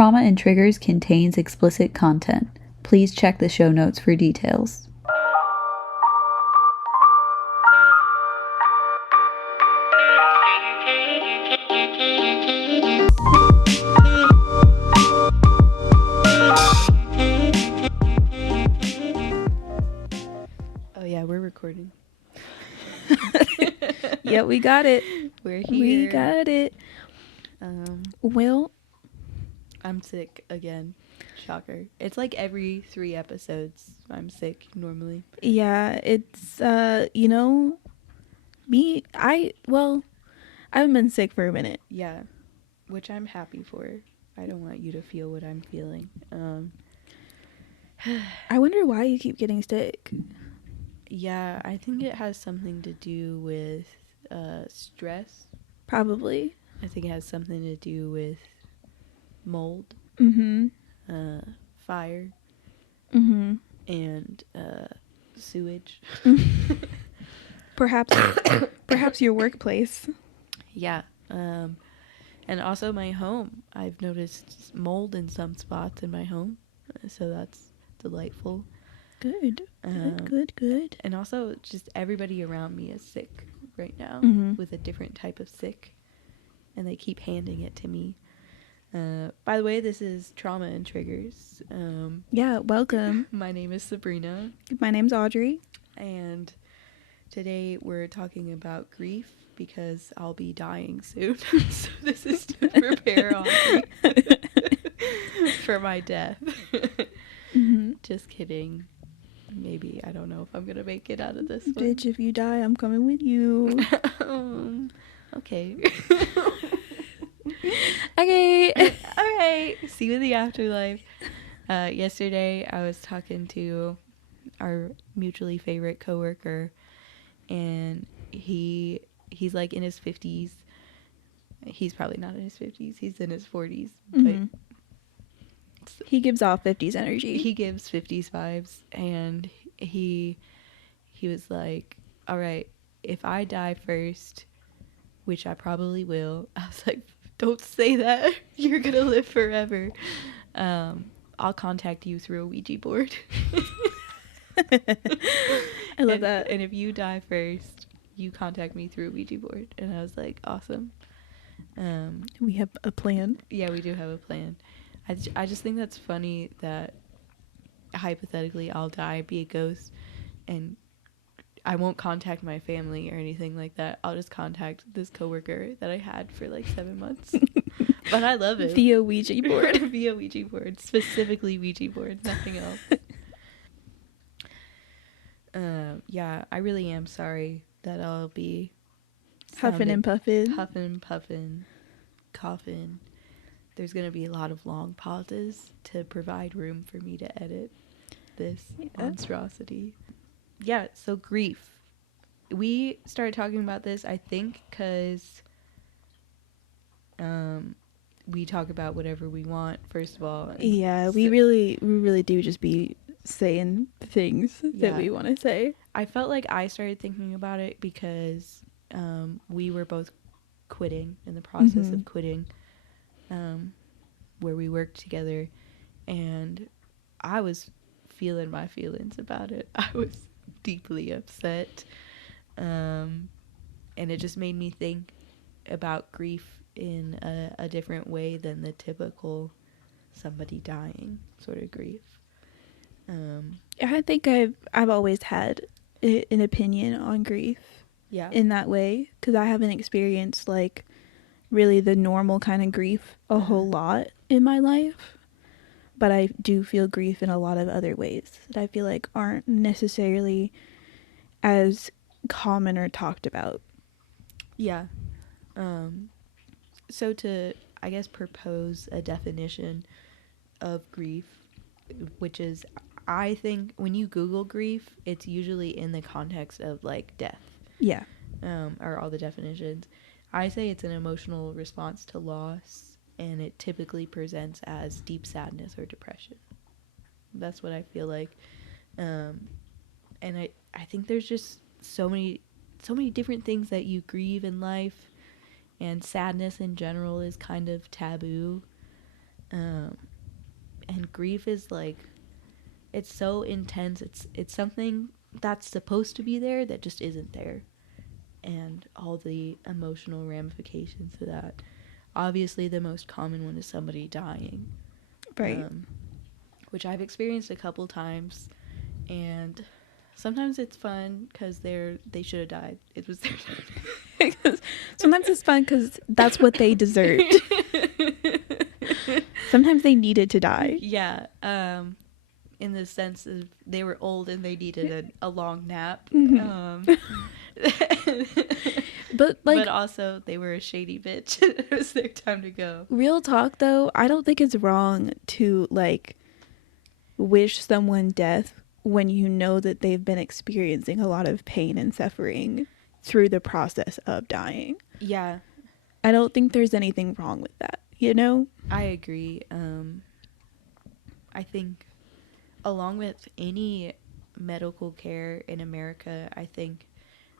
Trauma and Triggers contains explicit content. Please check the show notes for details. Oh yeah, we're recording. Yeah, we got it. We're here. We got it. Well, I'm sick again. Shocker. It's like every 3 episodes I'm sick normally. yeah, it's I haven't been sick for a minute. Yeah, which I'm happy for. I don't want you to feel what I'm feeling. I wonder why you keep getting sick. Yeah, I think it has something to do with stress. Probably. I think it has something to do with mold, fire, and sewage. Perhaps your workplace. Yeah. And also my home. I've noticed mold in some spots in my home, so that's delightful. Good. Good. And also just everybody around me is sick right now with a different type of sick, and they keep handing it to me. By the way, this is Trauma and Triggers. Yeah, welcome. My name is Sabrina. My name's Audrey. And today we're talking about grief because I'll be dying soon. So this is to prepare Audrey for my death. Just kidding. Maybe. I don't know if I'm going to make it out of this one. Bitch, if you die, I'm coming with you. Okay. Okay. All right. See you in the afterlife. Yesterday, I was talking to our mutually favorite coworker, and he's like in his 50s. He's probably not in his 50s. He's in his 40s. But he gives off 50s energy. He gives 50s vibes, and he was like, all right, if I die first, which I probably will, I was like, don't say that. You're going to live forever. I'll contact you through a Ouija board. I love that. And if you die first, you contact me through a Ouija board. And I was like, awesome. We have a plan. Yeah, we do have a plan. I just think that's funny that hypothetically I'll die, be a ghost, and I won't contact my family or anything like that. I'll just contact this coworker that I had for like 7 months. But I love it. Via Ouija board. Via Ouija board. Specifically Ouija board. Nothing else. Yeah, I really am sorry that I'll be huffing and puffing. Huffing, puffing, coughing. There's going to be a lot of long pauses to provide room for me to edit this monstrosity. Yeah, so grief. We started talking about this, I think, because we talk about whatever we want, first of all. Yeah, we really do just be saying things that we want to say. I felt like I started thinking about it because we were both quitting, in the process of quitting, where we worked together, and I was feeling my feelings about it. I was deeply upset, and it just made me think about grief in a different way than the typical somebody dying sort of grief. I think I've always had an opinion on grief. Yeah. In that way, because I haven't experienced like really the normal kind of grief a whole lot in my life, but I do feel grief in a lot of other ways that I feel like aren't necessarily as common or talked about. Yeah. So to, I guess, propose a definition of grief, which is, I think when you Google grief, it's usually in the context of like death. Yeah. Are all the definitions. I say it's an emotional response to loss, and it typically presents as deep sadness or depression. That's what I feel like. And I think there's just so many different things that you grieve in life, and sadness in general is kind of taboo. And grief is like, it's so intense. It's something that's supposed to be there that just isn't there, and all the emotional ramifications of that. Obviously, the most common one is somebody dying, Right. which I've experienced a couple times, and sometimes it's fun because they should have died. It was their time. Sometimes it's fun because that's what they deserved. Sometimes they needed to die. Yeah. In the sense of they were old and they needed a long nap. Mhm. But like, but also they were a shady bitch. It was their time to go. real talk though, I don't think it's wrong to like wish someone death when you know that they've been experiencing a lot of pain and suffering through the process of dying. Yeah, I don't think there's anything wrong with that, you know? I agree. I think along with any medical care in America, I think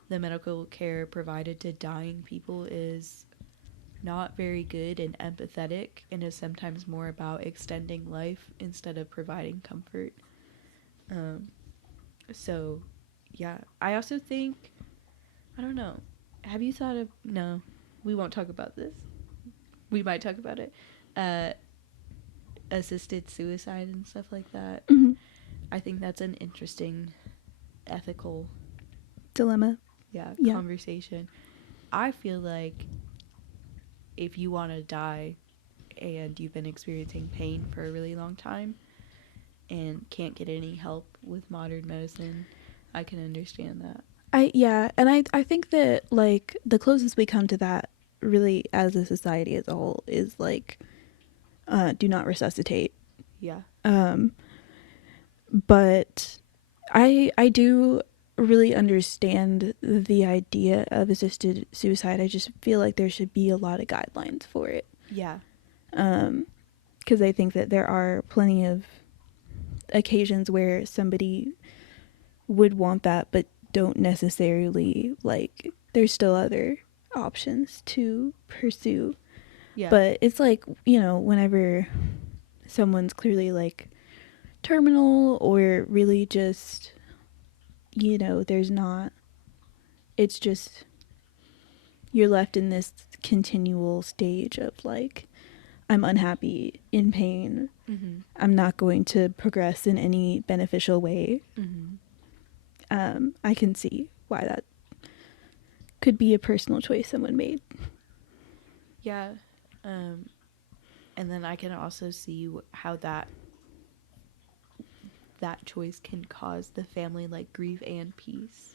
the medical care provided to dying people is not very good and empathetic, and is sometimes more about extending life instead of providing comfort. So, yeah. I also think, I don't know. Have you thought of, no, we won't talk about this. We might talk about it. Assisted suicide and stuff like that. Mm-hmm. I think that's an interesting ethical Dilemma. yeah. Yeah. Conversation. I feel like if you want to die and you've been experiencing pain for a really long time and can't get any help with modern medicine, I can understand that. I think that like the closest we come to that really as a society as a whole is like do not resuscitate. Yeah. But I do really understand the idea of assisted suicide. I just feel like there should be a lot of guidelines for it. Yeah. Because I think that there are plenty of occasions where somebody would want that but don't necessarily, like, there's still other options to pursue. Yeah. But it's like, you know, whenever someone's clearly like terminal or really just, you know, there's not, it's just you're left in this continual stage of like, I'm unhappy, in pain, Mm-hmm. I'm not going to progress in any beneficial way. Mm-hmm. I can see why that could be a personal choice someone made. Yeah. And then I can also see how that choice can cause the family like grief and peace.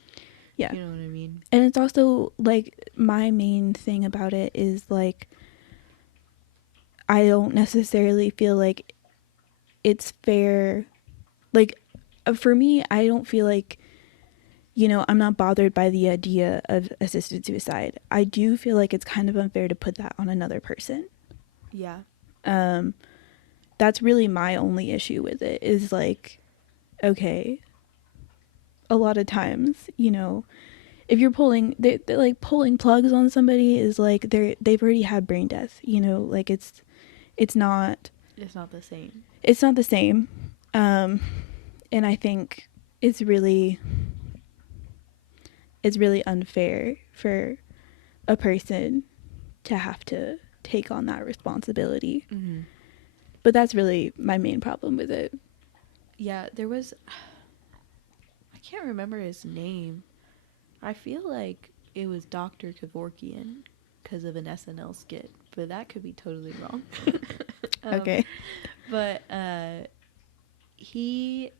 Yeah. You know what I mean? And it's also like my main thing about it is like I don't necessarily feel like it's fair. Like for me, I don't feel like, you know, I'm not bothered by the idea of assisted suicide. I do feel like it's kind of unfair to put that on another person. Yeah. That's really my only issue with it is like, okay, a lot of times, you know, if you're they're like pulling plugs on somebody is like they've already had brain death, you know, like it's not the same. It's not the same. And I think it's really unfair for a person to have to take on that responsibility. Mm-hmm. But that's really my main problem with it. Yeah, there was, I can't remember his name. I feel like it was Dr. Kevorkian because of an SNL skit, but that could be totally wrong. Okay. But he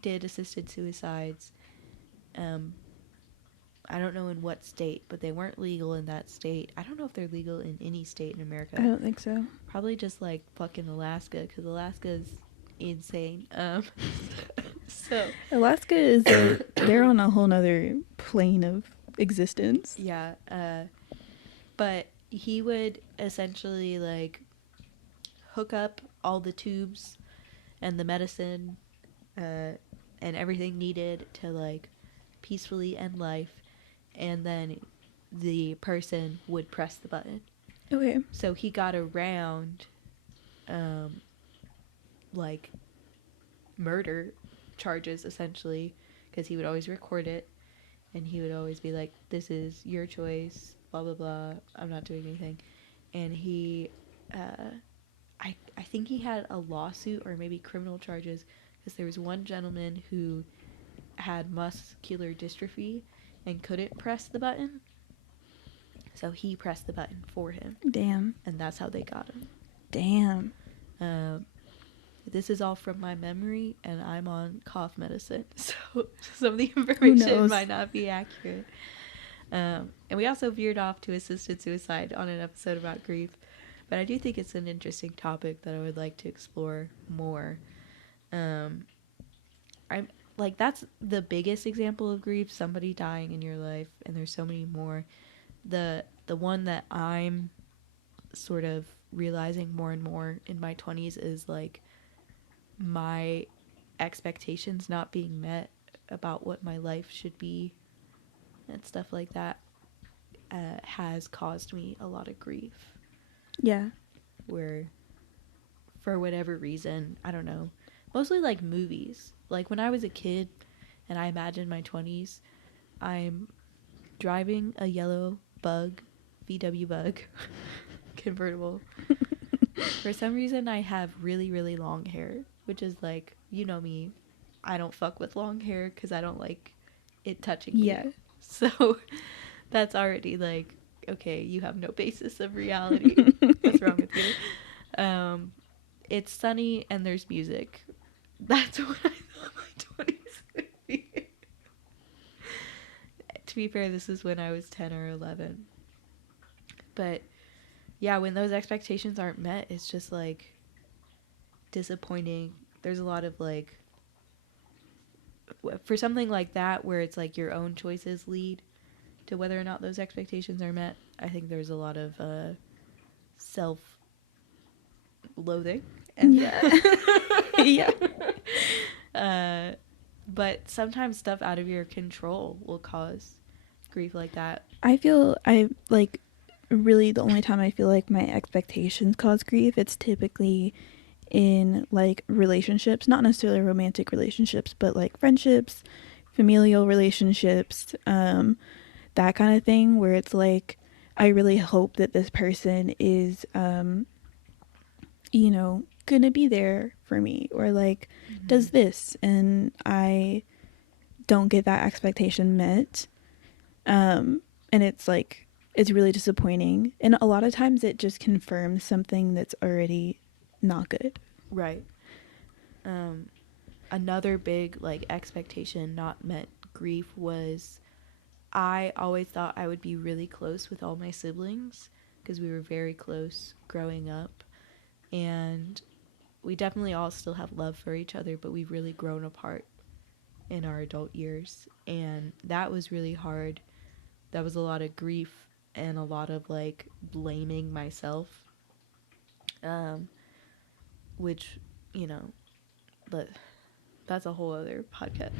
did assisted suicides. I don't know in what state, but they weren't legal in that state. I don't know if they're legal in any state in America. I don't think so. Probably just like fucking Alaska, because Alaska's insane. So Alaska is they're on a whole nother plane of existence. yeah, but he would essentially like hook up all the tubes and the medicine and everything needed to like peacefully end life, and then the person would press the button. Okay. So he got around like murder charges essentially, because he would always record it and he would always be like, this is your choice, blah blah blah, I'm not doing anything. And he I think he had a lawsuit or maybe criminal charges, because there was one gentleman who had muscular dystrophy and couldn't press the button, so he pressed the button for him. Damn. And that's how they got him. Damn. This is all from my memory, and I'm on cough medicine, so some of the information might not be accurate. And we also veered off to assisted suicide on an episode about grief, but I do think it's an interesting topic that I would like to explore more. I'm like, that's the biggest example of grief, somebody dying in your life, and there's so many more. The one that I'm sort of realizing more and more in my 20s is like my expectations not being met about what my life should be and stuff like that has caused me a lot of grief. Yeah. Where, for whatever reason, I don't know, mostly like movies. Like when I was a kid and I imagined my 20s, I'm driving a yellow VW bug, convertible. For some reason, I have really, really long hair, which is like, you know me, I don't fuck with long hair because I don't like it touching me. Yeah. So that's already like, okay, you have no basis of reality. What's wrong with you? It's sunny and there's music. That's what I thought my 20s would be. To be fair, this is when I was 10 or 11. But yeah, when those expectations aren't met, it's just like disappointing. There's a lot of like, for something like that where it's like your own choices lead to whether or not those expectations are met, I think there's a lot of self-loathing. And Yeah. But sometimes stuff out of your control will cause grief like that. I feel really the only time I feel like my expectations cause grief, it's typically in like relationships, not necessarily romantic relationships, but like friendships, familial relationships, that kind of thing, where it's like I really hope that this person is gonna be there for me, or like does this, and I don't get that expectation met, and it's like it's really disappointing, and a lot of times it just confirms something that's already not good. Right. Another big like expectation not met grief was, I always thought I would be really close with all my siblings because we were very close growing up, and we definitely all still have love for each other, but we've really grown apart in our adult years, and that was really hard. That was a lot of grief and a lot of like blaming myself, which, you know, but that's a whole other podcast.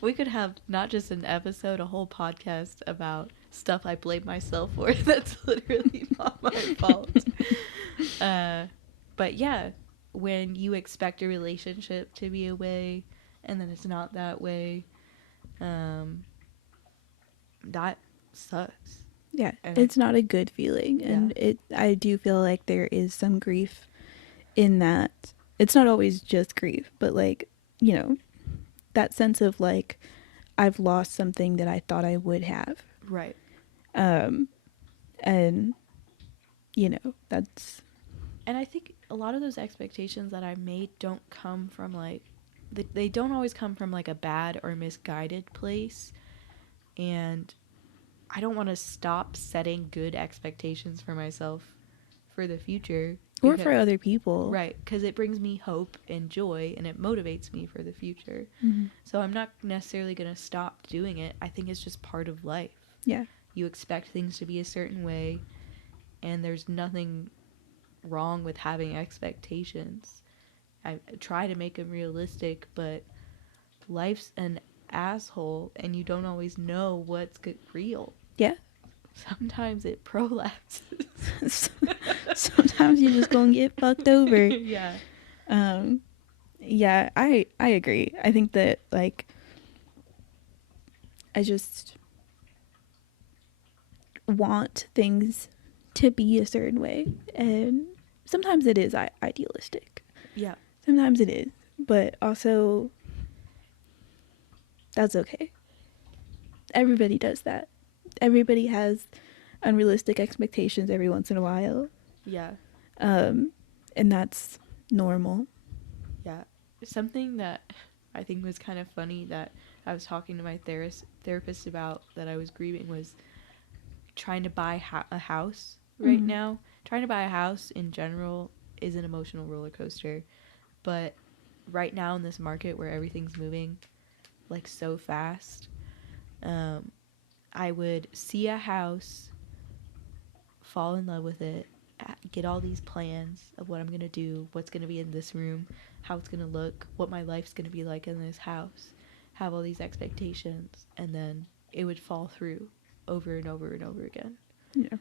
We could have not just an episode, a whole podcast about stuff I blame myself for that's literally not my fault. But yeah, when you expect a relationship to be a way and then it's not that way, that sucks. Yeah, And it's not a good feeling, and I do feel like there is some grief in that. It's not always just grief, but like, that sense of like I've lost something that I thought I would have. Right. And that's, and I think a lot of those expectations that I made don't come from like, they don't always come from like a bad or misguided place, and I don't want to stop setting good expectations for myself for the future. Or for other people. Right, because it brings me hope and joy, and it motivates me for the future. Mm-hmm. So I'm not necessarily going to stop doing it. I think it's just part of life. Yeah. You expect things to be a certain way, and there's nothing wrong with having expectations. I try to make them realistic, but life's an asshole, and you don't always know what's real. Yeah. sometimes it prolapses. Sometimes you're just gonna get fucked over. Yeah. Yeah, I agree. I think that, like, I just want things to be a certain way, and sometimes it is idealistic. Yeah. Sometimes it is, but also that's okay. Everybody does that. Everybody has unrealistic expectations every once in a while. Yeah. And that's normal. Yeah. Something that I think was kind of funny that I was talking to my therapist about that I was grieving was trying to buy a house right Mhm. now. Trying to buy a house in general is an emotional roller coaster, but right now in this market where everything's moving like so fast, I would see a house, fall in love with it, get all these plans of what I'm going to do, what's going to be in this room, how it's going to look, what my life's going to be like in this house, have all these expectations, and then it would fall through over and over and over again. Yeah.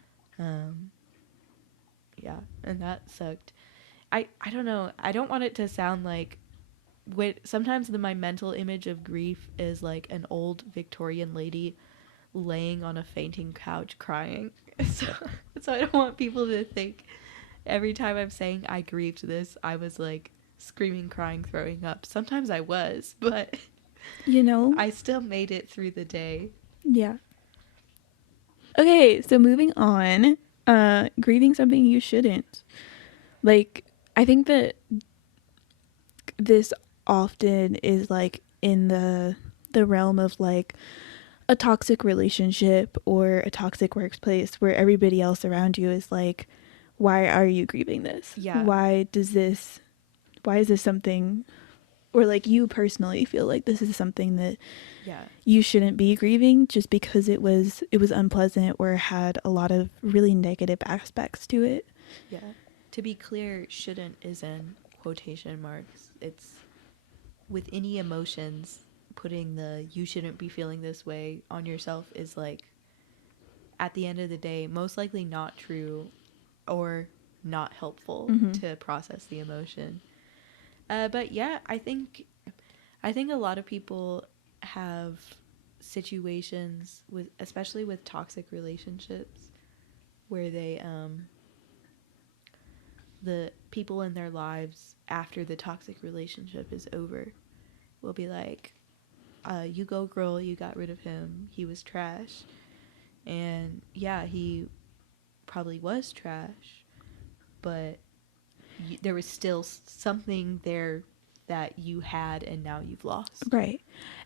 Yeah, and that sucked. I don't know. I don't want it to sound like sometimes my mental image of grief is like an old Victorian lady laying on a fainting couch crying. So I don't want people to think every time I'm saying I grieved this, I was like screaming, crying, throwing up. Sometimes I was, but I still made it through the day. Yeah. Okay, so moving on, grieving something you shouldn't. Like, I think that this often is like in the realm of like a toxic relationship or a toxic workplace where everybody else around you is like, why are you grieving this? Yeah. Why is this something, or like you personally feel like this is something that you shouldn't be grieving just because it was unpleasant or had a lot of really negative aspects to it. Yeah. To be clear, shouldn't is in quotation marks. It's with any emotions, putting the you shouldn't be feeling this way on yourself is like, at the end of the day, most likely not true or not helpful to process the emotion. But yeah, I think a lot of people have situations with, especially with toxic relationships, where they the people in their lives after the toxic relationship is over will be like, you go girl, you got rid of him, he was trash. And yeah, he probably was trash, but there was still something there that you had and now you've lost. Right.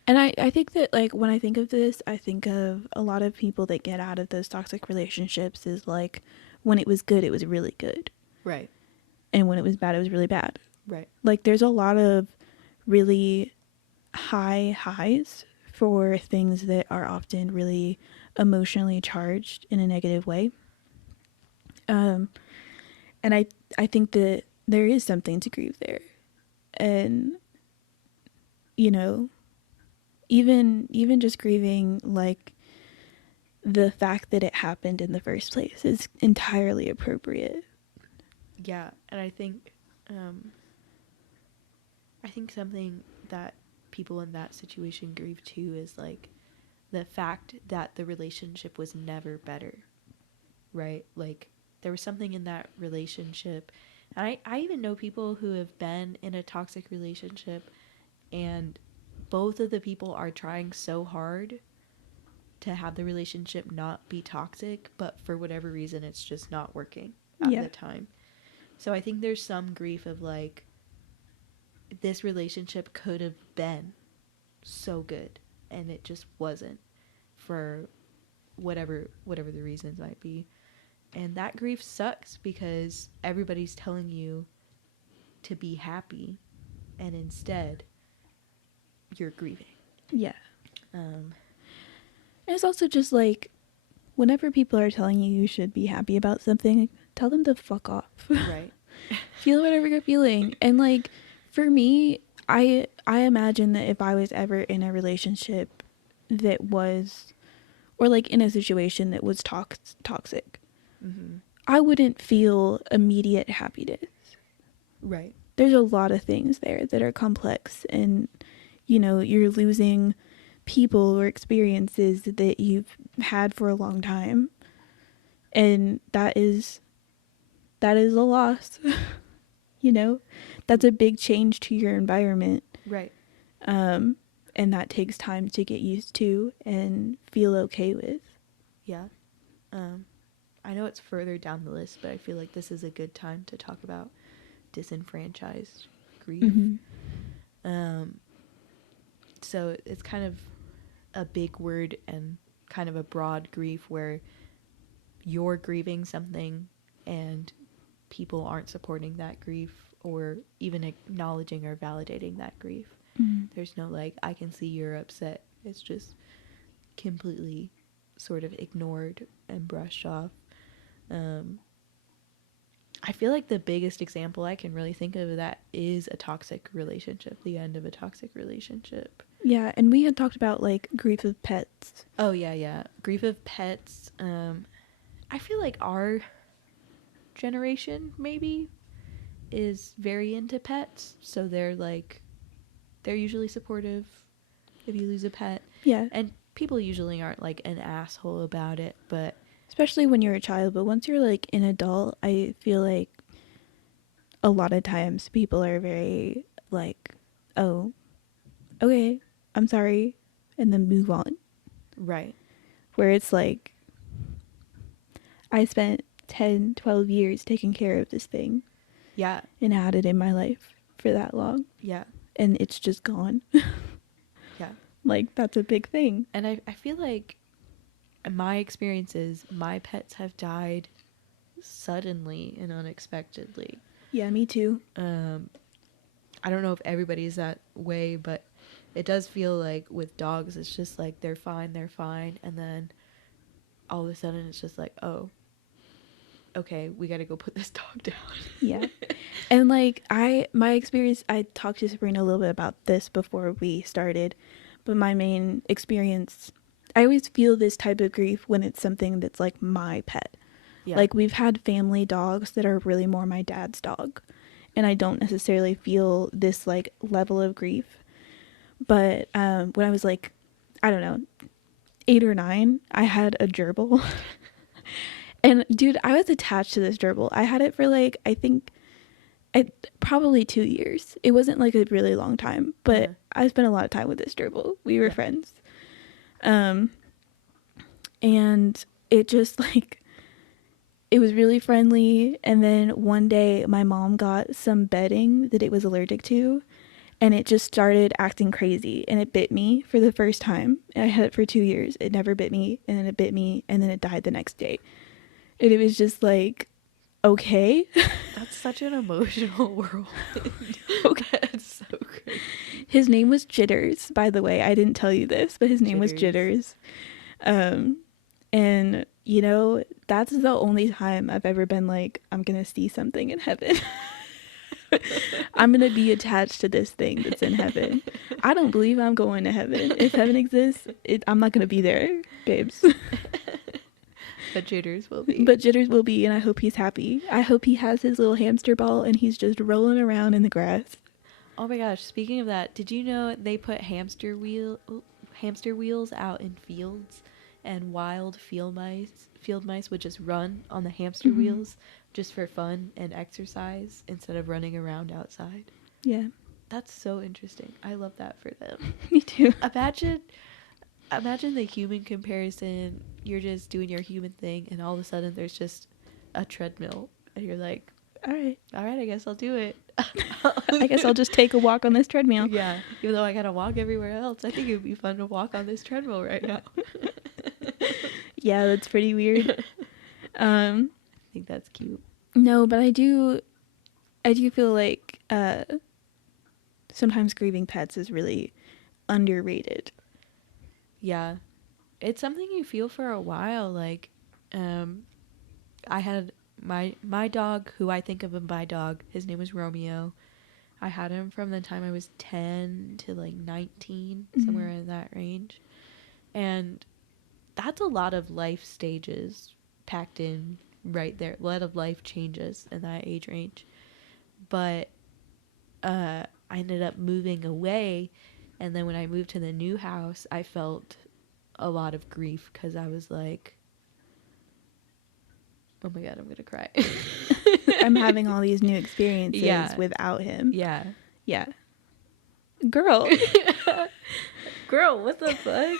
And I think that, like, when I think of this, I think of a lot of people that get out of those toxic relationships is like, when it was good, it was really good. Right. And when it was bad, it was really bad. Right. Like, there's a lot of really high highs for things that are often really emotionally charged in a negative way. And I think that there is something to grieve there. And, you know, even just grieving, like, the fact that it happened in the first place is entirely appropriate. Yeah, and I think something that people in that situation grieve too is like the fact that the relationship was never better, right? Like, there was something in that relationship. And I even know people who have been in a toxic relationship and both of the people are trying so hard to have the relationship not be toxic, but for whatever reason it's just not working at the time. So I think there's some grief of like, this relationship could have been so good and it just wasn't, for whatever the reasons might be. And that grief sucks because everybody's telling you to be happy and instead you're grieving. Yeah. And it's also just like, whenever people are telling you should be happy about something, tell them to fuck off. Right. Feel whatever you're feeling. And like, for me, I imagine that if I was ever in a relationship that was or like in a situation that was toxic, Mm-hmm. I wouldn't feel immediate happiness. Right. There's a lot of things there that are complex, and you know, you're losing people or experiences that you've had for a long time, and that is a loss. You know, that's a big change to your environment. Right. And that takes time to get used to and feel okay with. Yeah. I know it's further down the list, but I feel like this is a good time to talk about disenfranchised grief. Mm-hmm. So it's kind of a big word and kind of a broad grief where you're grieving something and people aren't supporting that grief or even acknowledging or validating that grief. Mm-hmm. There's no like, I can see you're upset. It's just completely sort of ignored and brushed off. I feel like the biggest example I can really think of that is a toxic relationship, the end of a toxic relationship. Yeah, and we had talked about like grief of pets. Oh yeah. Grief of pets. I feel like our generation maybe is very into pets, so they're usually supportive if you lose a pet. Yeah. And people usually aren't like an asshole about it, but Especially when you're a child, but once you're like an adult, I feel like a lot of times people are very like, oh, okay, I'm sorry, and then move on. right. Where it's like, I spent 10, 12 years taking care of this thing Yeah. and had it in my life for that long, Yeah. and it's just gone. Yeah. Like, that's a big thing. And I feel like in my experiences, my pets have died suddenly and unexpectedly. Yeah, me too. I don't know if everybody's that way, but it does feel like with dogs, it's just like they're fine, and then all of a sudden it's just like, oh, okay, we got to go put this dog down. Yeah. And like my experience, I talked to Sabrina a little bit about this before we started, but my main experience, I always feel this type of grief when it's something that's like my pet. Yeah. Like we've had family dogs that are really more my dad's dog, and I don't necessarily feel this like level of grief. But when I was like, I don't know, 8 or 9, I had a gerbil. And dude, I was attached to this gerbil. I had it for like, I think probably 2 years. It wasn't like a really long time, but I spent a lot of time with this gerbil. We were friends. And it just like, it was really friendly. And then one day my mom got some bedding that it was allergic to, and it just started acting crazy, and it bit me for the first time. I had it for 2 years. It never bit me, and then it bit me, and then it died the next day. And it was just like, okay. That's such an emotional world. Okay. That's so crazy. His name was Jitters, by the way. I didn't tell you this, but his name was Jitters. And, you know, that's the only time I've ever been like, I'm going to see something in heaven. I'm going to be attached to this thing that's in heaven. I don't believe I'm going to heaven. If heaven exists, I'm not going to be there, babes. But Jitters will be. But Jitters will be, and I hope he's happy. I hope he has his little hamster ball and he's just rolling around in the grass. Oh my gosh, speaking of that, did you know they put hamster wheels out in fields, and wild field mice would just run on the hamster wheels just for fun and exercise instead of running around outside? Yeah. That's so interesting. I love that for them. Me too. Imagine the human comparison. You're just doing your human thing, and all of a sudden there's just a treadmill, and you're like, all right, I guess I'll do it. I guess I'll just take a walk on this treadmill. Yeah, even though I gotta walk everywhere else, I think it would be fun to walk on this treadmill right now. Yeah, that's pretty weird. I think that's cute. No, but I do feel like sometimes grieving pets is really underrated. Yeah, it's something you feel for a while. Like, I had my dog, who I think of as my dog. His name was Romeo. I had him from the time I was 10 to like 19, somewhere in that range. And that's a lot of life stages packed in right there. A lot of life changes in that age range. But I ended up moving away, and then when I moved to the new house, I felt a lot of grief because I was like, oh my god, I'm gonna cry. I'm having all these new experiences without him. Yeah. Girl. Girl, what the fuck?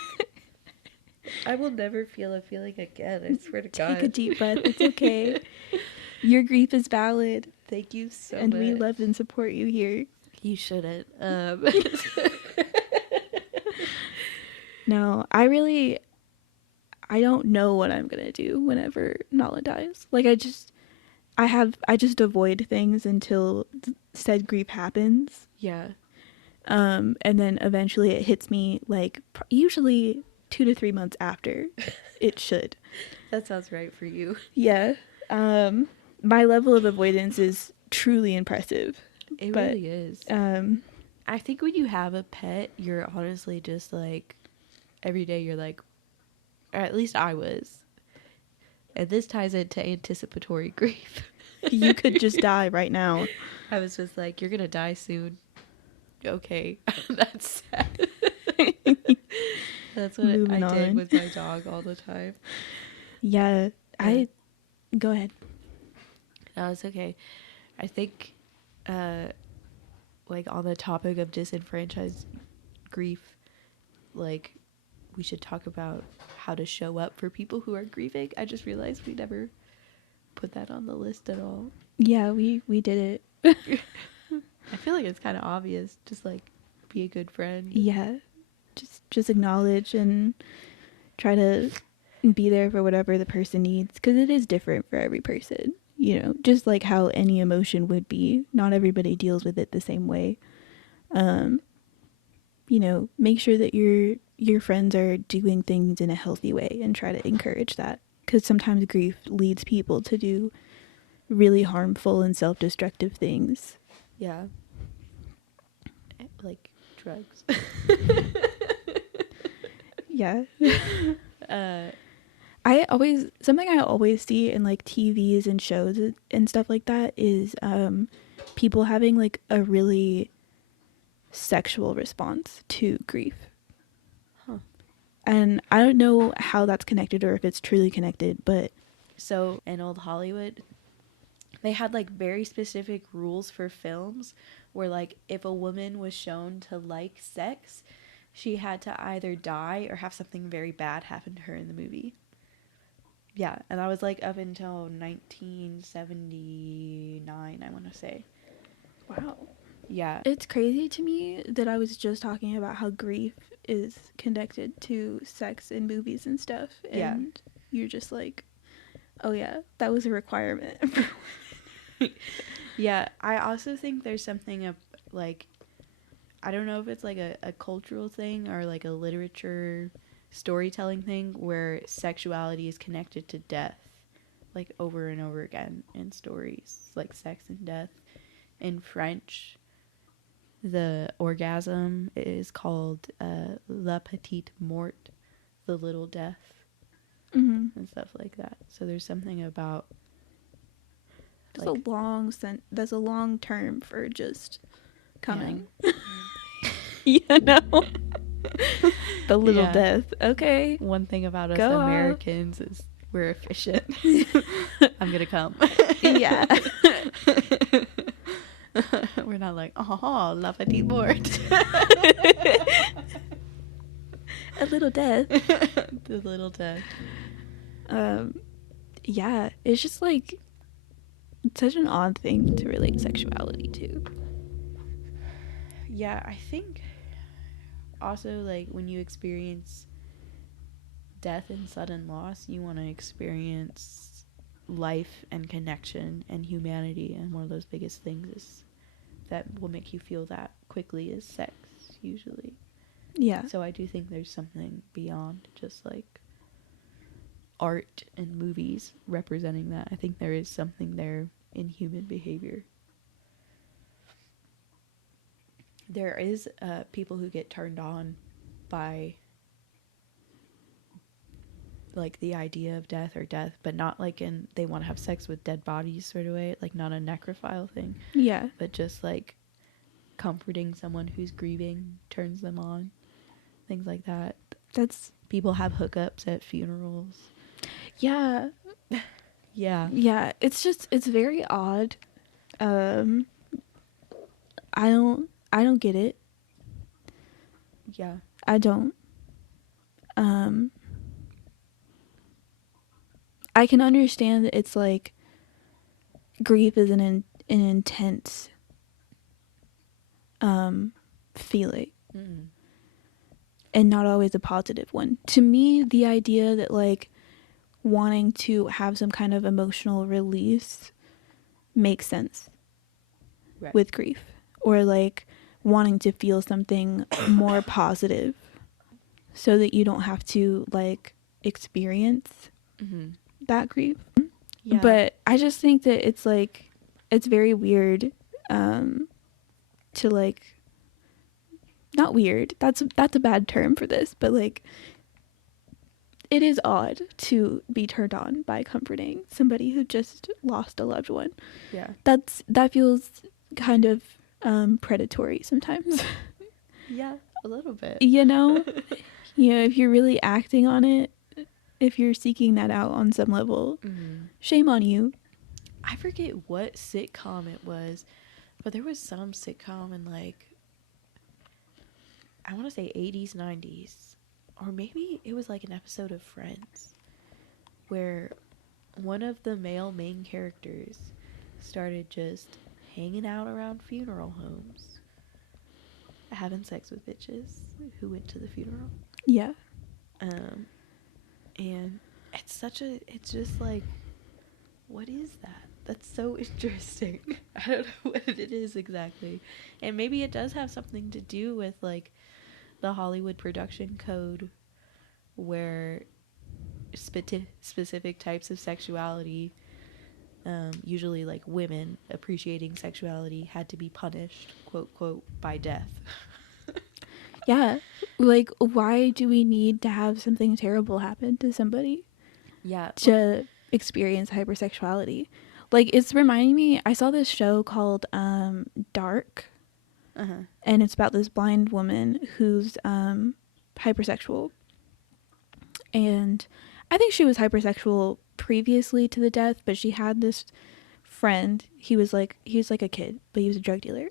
I will never feel a feeling again. I swear to God. Take a deep breath. It's okay. Your grief is valid. Thank you so and much. we love and support you here. You shouldn't. No, I don't know what I'm gonna do whenever Nala dies. Like I just avoid things until said grief happens. Yeah. And then eventually it hits me like usually 2 to 3 months after it should. That sounds right for you. Yeah. My level of avoidance is truly impressive. It really is. I think when you have a pet, you're honestly just like, every day you're like, or at least I was. And this ties into anticipatory grief. You could just die right now. I was just like, you're going to die soon. Okay. That's sad. That's what Moving I did on. with my dog all the time. Yeah. Go ahead. No, it's okay. I think, like, on the topic of disenfranchised grief, like, we should talk about how to show up for people who are grieving. I just realized we never put that on the list at all. Yeah, we did it. I feel like it's kind of obvious. Just, like, be a good friend. Yeah. Just acknowledge and try to be there for whatever the person needs, because it is different for every person. You know, just like how any emotion would be. Not everybody deals with it the same way. You know, make sure that your friends are doing things in a healthy way and try to encourage that. Because sometimes grief leads people to do really harmful and self-destructive things. Yeah. Like drugs. Yeah. Something I always see in like TVs and shows and stuff like that is people having like a really sexual response to grief. Huh. And I don't know how that's connected or if it's truly connected, but So in old Hollywood, they had like very specific rules for films where like if a woman was shown to like sex, she had to either die or have something very bad happen to her in the movie. Yeah, and I was like up until 1979, I want to say. wow. Yeah. It's crazy to me that I was just talking about how grief is connected to sex in movies and stuff. And you're just like, oh yeah, that was a requirement. Yeah, I also think there's something like, I don't know if it's like a cultural thing or like a literature storytelling thing where sexuality is connected to death, like over and over again in stories, like sex and death. In French, the orgasm is called la petite mort, the little death, and stuff like that. So there's something about That's that's a long term for just coming. Yeah. You know? The little death. Okay. One thing about us Go Americans is we're efficient. I'm gonna come. Yeah. We're not like, oh, la petite mort. A little death. The little death. Yeah, it's just like such an odd thing to relate sexuality to. Yeah, I think also like when you experience death and sudden loss, you want to experience life and connection and humanity, and one of those biggest things is that will make you feel that quickly is sex usually. Yeah. So I do think there's something beyond just like art and movies representing that. I think there is something there in human behavior. There is people who get turned on by like the idea of death or death, but not like in they want to have sex with dead bodies sort of way, like not a necrophile thing, Yeah. but just like comforting someone who's grieving turns them on, things like that. That's People have hookups at funerals. yeah. Yeah. Yeah, it's very odd. I don't get it. Yeah. I don't. I can understand that it's like grief is an intense feeling and not always a positive one. To me, the idea that like wanting to have some kind of emotional release makes sense Right. with grief, or like wanting to feel something more positive so that you don't have to like experience that grief. Yeah. But I just think that it's like it's very weird to like, not weird, that's a bad term for this, but like it is odd to be turned on by comforting somebody who just lost a loved one. Yeah. That feels kind of predatory sometimes. Yeah, a little bit. You know, if you're really acting on it, if you're seeking that out on some level, shame on you. I forget what sitcom it was, but there was some sitcom in like, I want to say 80s, 90s, or maybe it was like an episode of Friends where one of the male main characters started just hanging out around funeral homes, having sex with bitches who went to the funeral. Yeah. And it's just like, what is that? That's so interesting. I don't know what it is exactly. And maybe it does have something to do with like the Hollywood production code where specific types of sexuality, usually like women appreciating sexuality, had to be punished, quote, quote, by death. Yeah. Like, why do we need to have something terrible happen to somebody? Yeah. To experience hypersexuality. Like, it's reminding me, I saw this show called Dark. And it's about this blind woman who's hypersexual. And I think she was hypersexual previously to the death, but she had this friend. He was like a kid, but he was a drug dealer.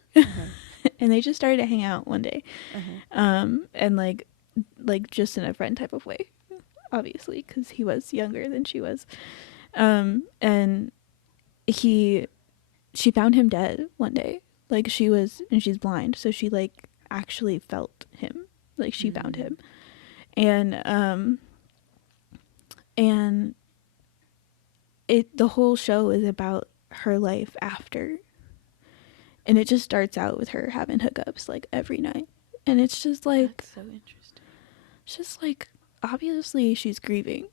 And they just started to hang out one day. And like just in a friend type of way, obviously, because he was younger than she was. And she found him dead one day. Like, she's blind, so she like actually felt him. Like, she found him. And the whole show is about her life after. And it just starts out with her having hookups like every night. And it's just like, that's so interesting. It's just like, obviously she's grieving.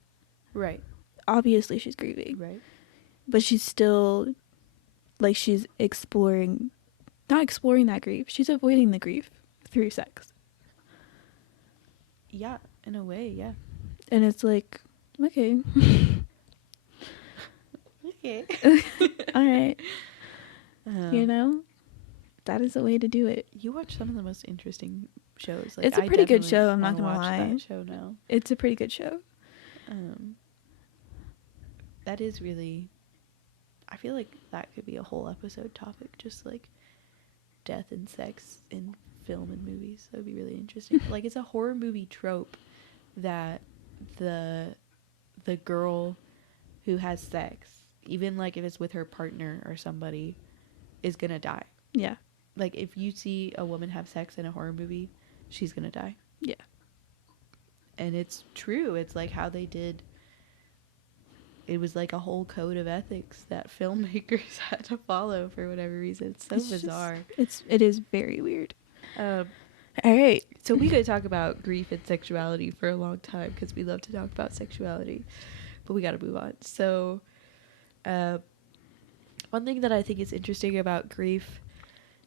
Right. Obviously she's grieving. Right. But she's still like, she's not exploring that grief. She's avoiding the grief through sex. Yeah, in a way, yeah. And it's like, okay. Okay. All right. That is a way to do it. You watch some of the most interesting shows. Like, it's a pretty good show, I'm not gonna lie. That show now. It's a pretty good show. That is really, I feel like that could be a whole episode topic, just like death and sex in film and movies. That would be really interesting. Like, it's a horror movie trope that the girl who has sex, even like if it's with her partner or somebody, is gonna die. Yeah. Like, if you see a woman have sex in a horror movie, she's gonna die. Yeah. And it's true. It's like how they did. It was like a whole code of ethics that filmmakers had to follow for whatever reason. It's so bizarre. It is very weird. All right. So we could talk about grief and sexuality for a long time because we love to talk about sexuality, but we got to move on. So, one thing that I think is interesting about grief,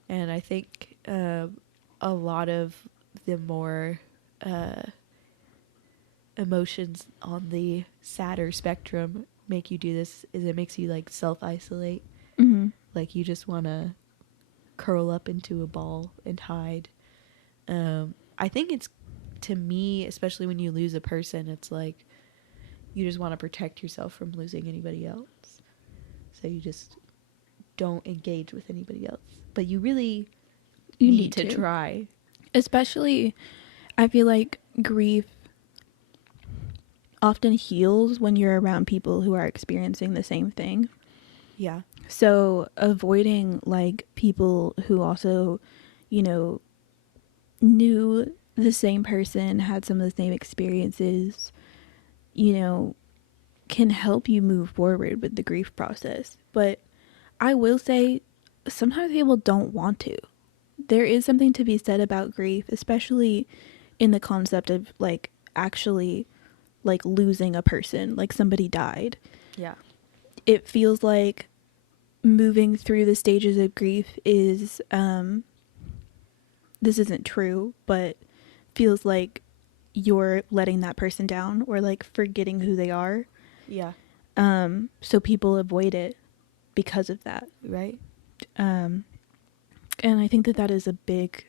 and I think a lot of the more emotions on the sadder spectrum make you do this is it makes you like self-isolate. Mm-hmm. Like you just want to curl up into a ball and hide. I think it's, to me, especially when you lose a person, it's like you just want to protect yourself from losing anybody else. So you just don't engage with anybody else. But you really need to try. Especially, I feel like grief often heals when you're around people who are experiencing the same thing. Yeah. So avoiding like people who also, you know, knew the same person, had some of the same experiences, you know, can help you move forward with the grief process. But I will say sometimes people don't want to. There is something to be said about grief, especially in the concept of like actually like losing a person, like somebody died. Yeah. It feels like moving through the stages of grief is this isn't true, but feels like you're letting that person down or like forgetting who they are. Yeah. So people avoid it because of that. Right. And I think that is a big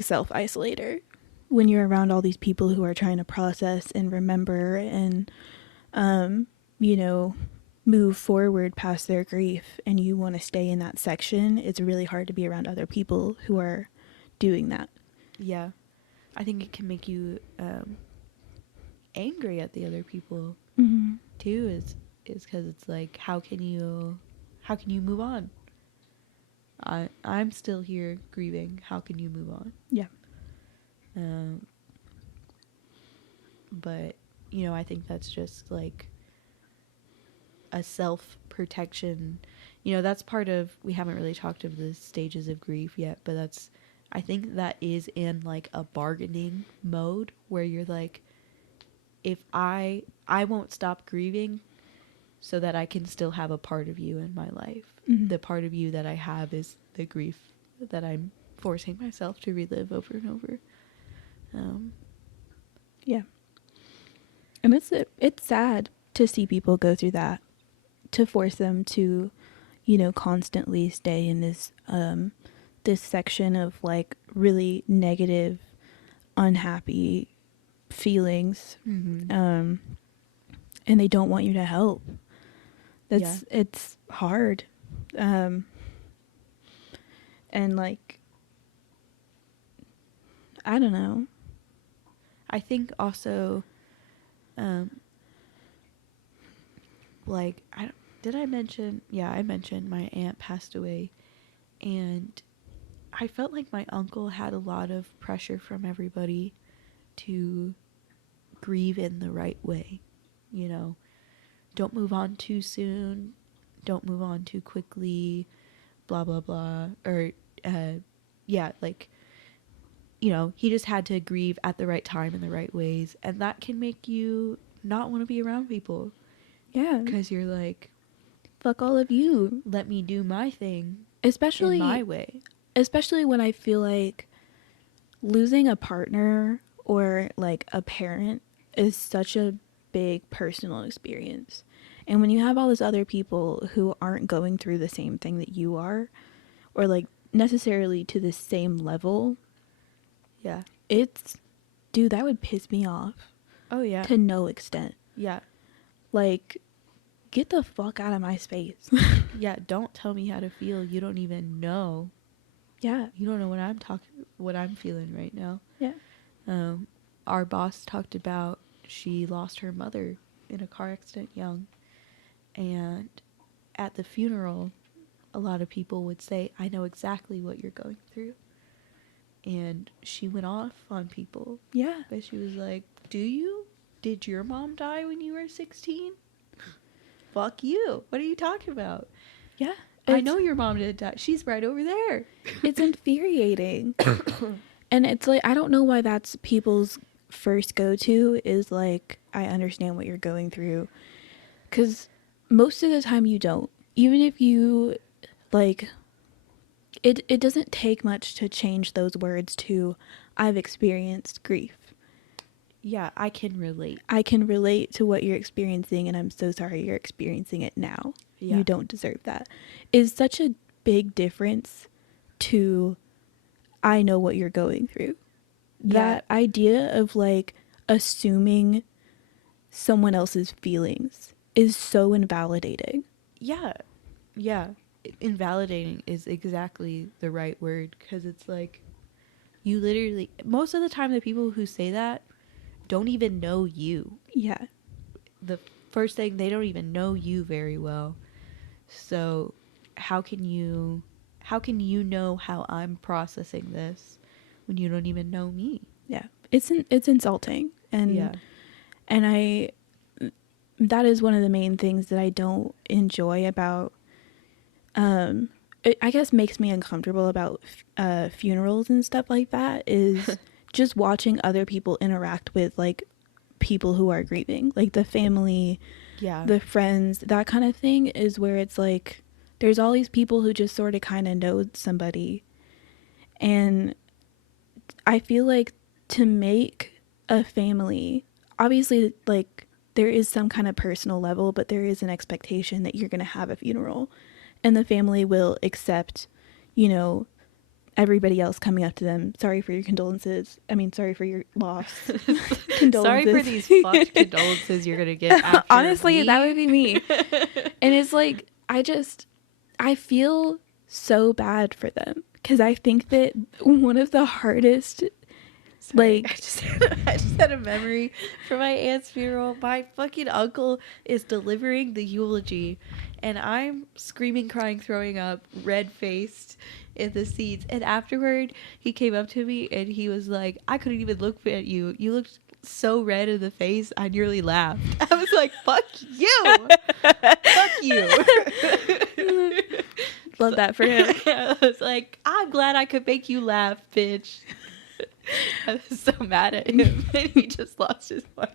self-isolator when you're around all these people who are trying to process and remember and, you know, move forward past their grief, and you want to stay in that section. It's really hard to be around other people who are doing that. Yeah. I think it can make you angry at the other people Mm-hmm. too, is because it's like how can you move on? I'm still here grieving. How can you move on? Yeah. But you know, I think that's just like a self-protection. You know, that's part of, we haven't really talked of the stages of grief yet, but that's, I think that is in like a bargaining mode where you're like, if I won't stop grieving so that I can still have a part of you in my life. Mm-hmm. The part of you that I have is the grief that I'm forcing myself to relive over and over. Yeah. And it's sad to see people go through that, to force them to, you know, constantly stay in this this section of like really negative, unhappy feelings. Mm-hmm. And they don't want you to help. It's hard. And like, I don't know. I think also, like, did I mention? Yeah, I mentioned my aunt passed away, and I felt like my uncle had a lot of pressure from everybody to grieve in the right way. You know, don't move on too soon, don't move on too quickly, blah blah blah. Or, yeah, like, you know, he just had to grieve at the right time in the right ways, and that can make you not want to be around people. Yeah. Because you're like, fuck all of you. let me do my thing, especially in my way. Especially when I feel like losing a partner or like a parent is such a big personal experience. And when you have all these other people who aren't going through the same thing that you are, or like necessarily to the same level, Yeah. Dude, that would piss me off. Oh, yeah. To no extent. Yeah. Like, get the fuck out of my space. Yeah, don't tell me how to feel. You don't even know. Yeah. You don't know what I'm feeling right now. Yeah. Our boss talked about she lost her mother in a car accident young. And at the funeral, a lot of people would say, I know exactly what you're going through. And she went off on people. Yeah. But she was like, do you? Did your mom die when you were 16? Fuck you. What are you talking about? Yeah. I know your mom didn't die. She's right over there. It's infuriating. And it's like, I don't know why that's people's first go-to is like, I understand what you're going through. Because most of the time you don't. Even if you, like, it doesn't take much to change those words to, I've experienced grief. Yeah, I can relate. I can relate to what you're experiencing, and I'm so sorry you're experiencing it now. Yeah. You don't deserve that. Is such a big difference to I know what you're going through. That idea of like assuming someone else's feelings is so invalidating. Yeah. Yeah. Invalidating is exactly the right word, because it's like you literally, most of the time, the people who say that don't even know you. Yeah. The first thing, they don't even know you very well. So how can you know how I'm processing this when you don't even know me? Yeah. It's insulting. Yeah. And I that is one of the main things that I don't enjoy about it, I guess makes me uncomfortable about funerals and stuff like that is just watching other people interact with like people who are grieving, like the family, Yeah. the friends, that kind of thing is where it's like there's all these people who just sort of kind of know somebody, and I feel like to make a family, obviously like there is some kind of personal level, but there is an expectation that you're going to have a funeral and the family will accept, you know, everybody else coming up to them. Sorry for your condolences. I mean, sorry for your loss. Condolences. Sorry for these fucked condolences you're going to get after Honestly, me. that would be me. And it's like, I feel so bad for them because I think that one of the hardest, Sorry, like, I just had a memory for my aunt's funeral. My fucking uncle is delivering the eulogy, and I'm screaming, crying, throwing up, red-faced in the seats. And afterward, he came up to me, and he was like, I couldn't even look at you. You looked so red in the face, I nearly laughed. I was like, fuck you. Fuck you. love that for him. I was like, I'm glad I could make you laugh, bitch. I was so mad at him, and he just lost his wife.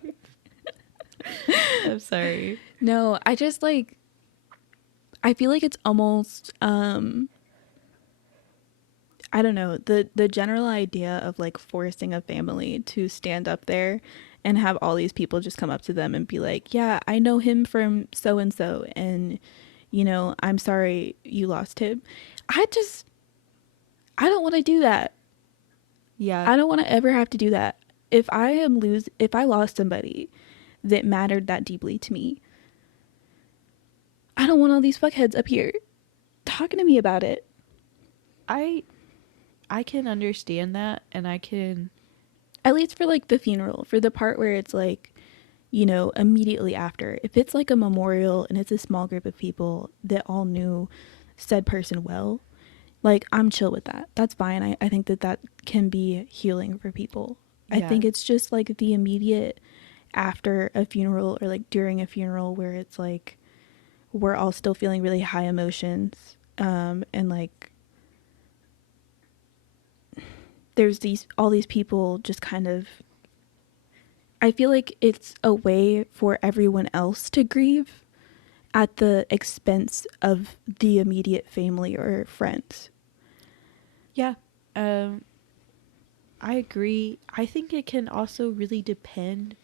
I'm sorry. No, I just like, I feel like it's almost, I don't know, the general idea of like forcing a family to stand up there and have all these people just come up to them and be like, yeah, I know him from so and so, and you know, I'm sorry you lost him. I don't want to do that. Yeah. I don't want to ever have to do that. If I lost somebody that mattered that deeply to me, I don't want all these fuckheads up here talking to me about it. I can understand that, and I can, at least for like the funeral, for the part where it's like, you know, immediately after. If it's like a memorial and it's a small group of people that all knew said person well, like I'm chill with that. That's fine. I think that can be healing for people. yeah. I think it's just like the immediate after a funeral or like during a funeral where it's like we're all still feeling really high emotions, and like there's all these people just kind of, I feel like it's a way for everyone else to grieve at the expense of the immediate family or friends. Yeah. I agree. I think it can also really depend,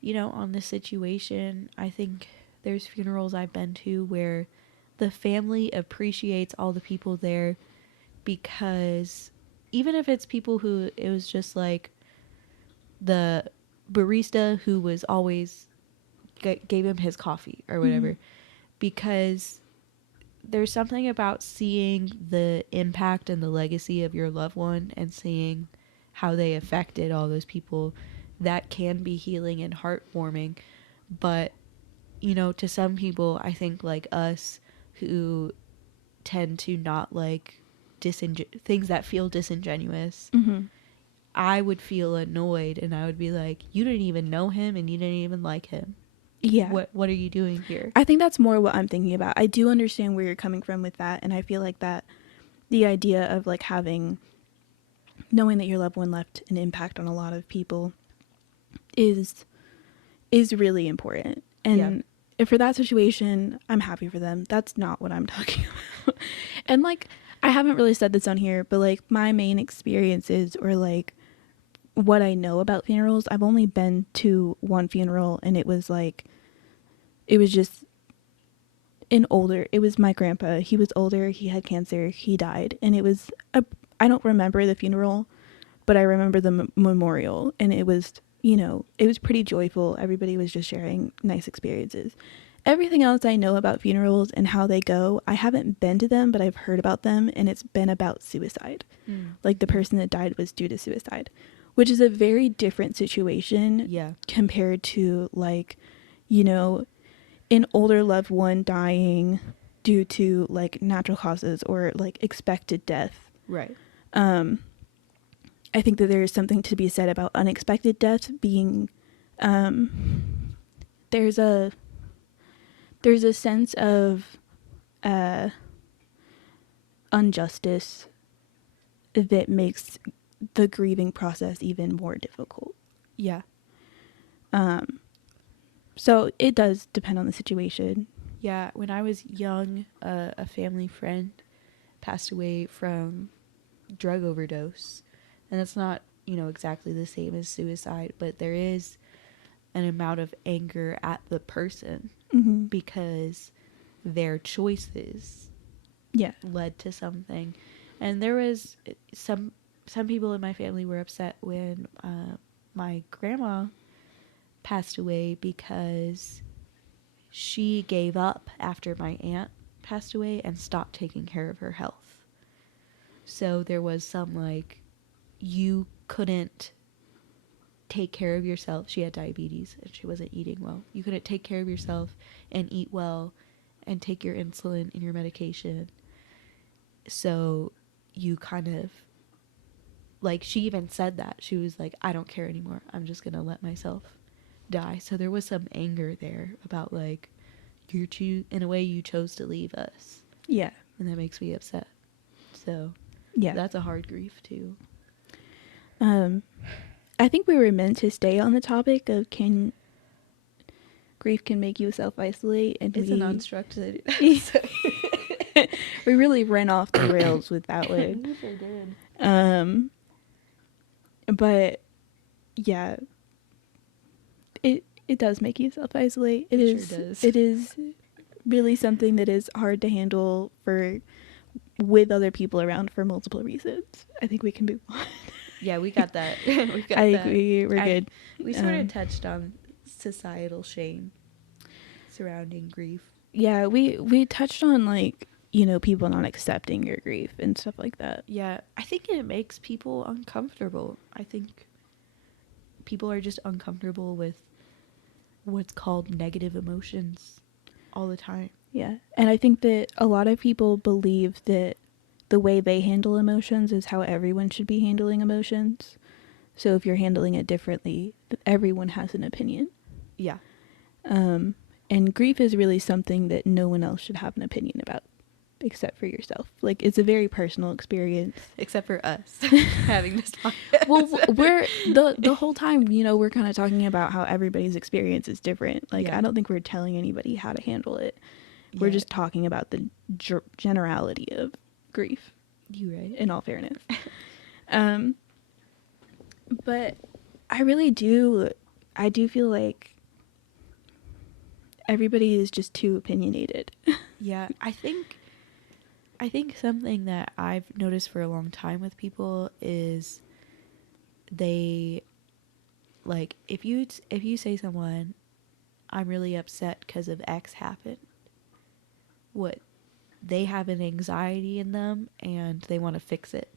you know, on the situation. I think there's funerals I've been to where the family appreciates all the people there, because even if it's people who it was just like the barista who was always gave him his coffee or whatever, Mm-hmm. because there's something about seeing the impact and the legacy of your loved one and seeing how they affected all those people that can be healing and heartwarming. But, you know, to some people, I think like us who tend to not like things that feel disingenuous, Mm-hmm. I would feel annoyed, and I would be like, you didn't even know him and you didn't even like him. Yeah. What are you doing here? I think that's more what I'm thinking about. I do understand where you're coming from with that, and I feel like that the idea of like knowing that your loved one left an impact on a lot of people is really important. And for that situation, I'm happy for them. That's not what I'm talking about. And like I haven't really said this on here, but like my main experiences or like what I know about funerals, I've only been to one funeral, and it was just it was my grandpa. He was older, he had cancer, he died, and I don't remember the funeral, but I remember the memorial, and it was, it was pretty joyful. Everybody was just sharing nice experiences. Everything else I know about funerals and how they go, I haven't been to them, but I've heard about them, and it's been about suicide. Like, the person that died was due to suicide, which is a very different situation. Yeah. Compared to, like, an older loved one dying due to, like, natural causes or, like, expected death. Right. I think that there is something to be said about unexpected death being, there's a sense of injustice that makes the grieving process even more difficult. Yeah. So it does depend on the situation. Yeah. When I was young, a family friend passed away from drug overdose. And it's not, exactly the same as suicide, but there is an amount of anger at the person because their choices led to something. And there was some people in my family were upset when my grandma passed away because she gave up after my aunt passed away and stopped taking care of her health. So there was some, like, you couldn't take care of yourself. She had diabetes and she wasn't eating well. You couldn't take care of yourself and eat well and take your insulin and your medication. So you kind of, like, she even said that. She was like, I don't care anymore. I'm just going to let myself die. So there was some anger there about, like, in a way you chose to leave us. Yeah. And that makes me upset. So yeah, that's a hard grief too. I think we were meant to stay on the topic of grief can make you self-isolate, and It's an unstructured we really ran off the rails with that one. We sure did. But yeah, it does make you self-isolate. It sure does. It is really something that is hard to handle with other people around for multiple reasons. I think we can move on. Yeah, we got that. We got I that. think we're good. We sort of touched on societal shame surrounding grief. Yeah, we touched on, like, people not accepting your grief and stuff like that. Yeah, I think it makes people uncomfortable. I think people are just uncomfortable with what's called negative emotions all the time. Yeah, and I think that a lot of people believe that the way they handle emotions is how everyone should be handling emotions. So if you're handling it differently, everyone has an opinion. Yeah. And grief is really something that no one else should have an opinion about except for yourself. Like, it's a very personal experience. Except for us having this podcast. Well, we're the whole time, we're kind of talking about how everybody's experience is different. Like, Yeah. I don't think we're telling anybody how to handle it. We're just talking about the generality of grief. You right. In all fairness. But I do feel like everybody is just too opinionated. Yeah, I think something that I've noticed for a long time with people is they, like, if you say someone, I'm really upset because of X happened, what they have an anxiety in them and they want to fix it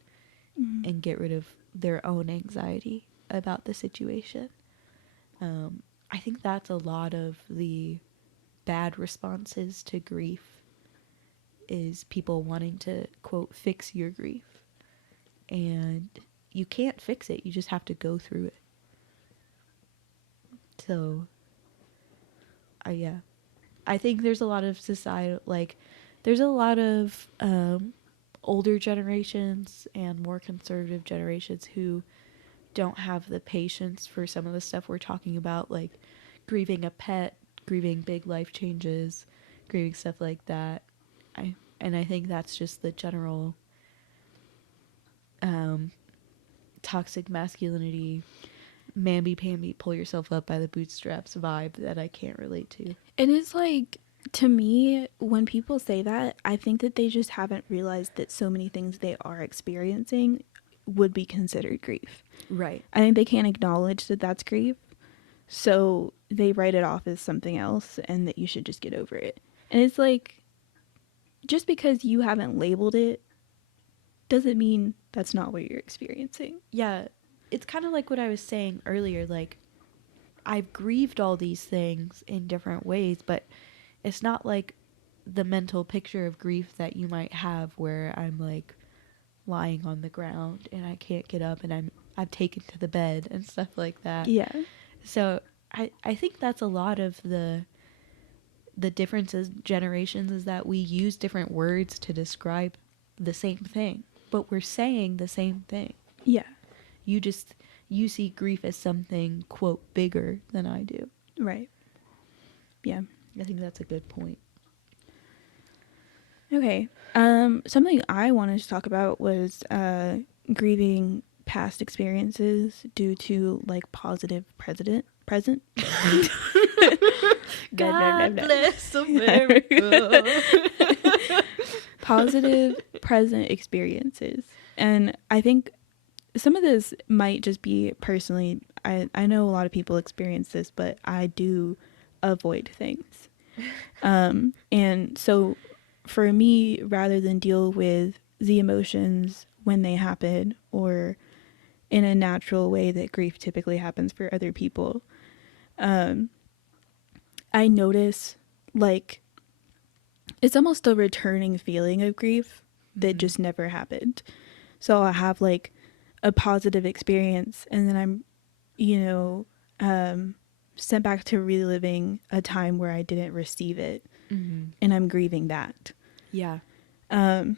and get rid of their own anxiety about the situation. I think that's a lot of the bad responses to grief, is people wanting to, quote, fix your grief. And you can't fix it. You just have to go through it. So, yeah. I think there's a lot of societal, like, there's a lot of older generations and more conservative generations who don't have the patience for some of the stuff we're talking about, like grieving a pet, grieving big life changes, grieving stuff like that. I think that's just the general toxic masculinity, mamby-pamby, pull yourself up by the bootstraps vibe that I can't relate to. And it's like, to me, when people say that, I think that they just haven't realized that so many things they are experiencing would be considered grief. Right. I think they can't acknowledge that that's grief, so they write it off as something else and that you should just get over it. And it's like, just because you haven't labeled it doesn't mean that's not what you're experiencing. Yeah. It's kind of like what I was saying earlier, like, I've grieved all these things in different ways, but it's not like the mental picture of grief that you might have where I'm like lying on the ground and I can't get up and I'm taken to the bed and stuff like that. Yeah. So I think that's a lot of the differences generations, is that we use different words to describe the same thing, but we're saying the same thing. Yeah. You see grief as something, quote, bigger than I do. Right. Yeah. I think that's a good point. Okay. Something I wanted to talk about was grieving past experiences due to like positive present. God bless America. Positive present experiences. And I think some of this might just be personally, I know a lot of people experience this, but I do avoid things. And so for me, rather than deal with the emotions when they happen or in a natural way that grief typically happens for other people, I notice like it's almost a returning feeling of grief that just never happened. So I'll have like a positive experience and then I'm, sent back to reliving a time where I didn't receive it, and I'm grieving that. Yeah. And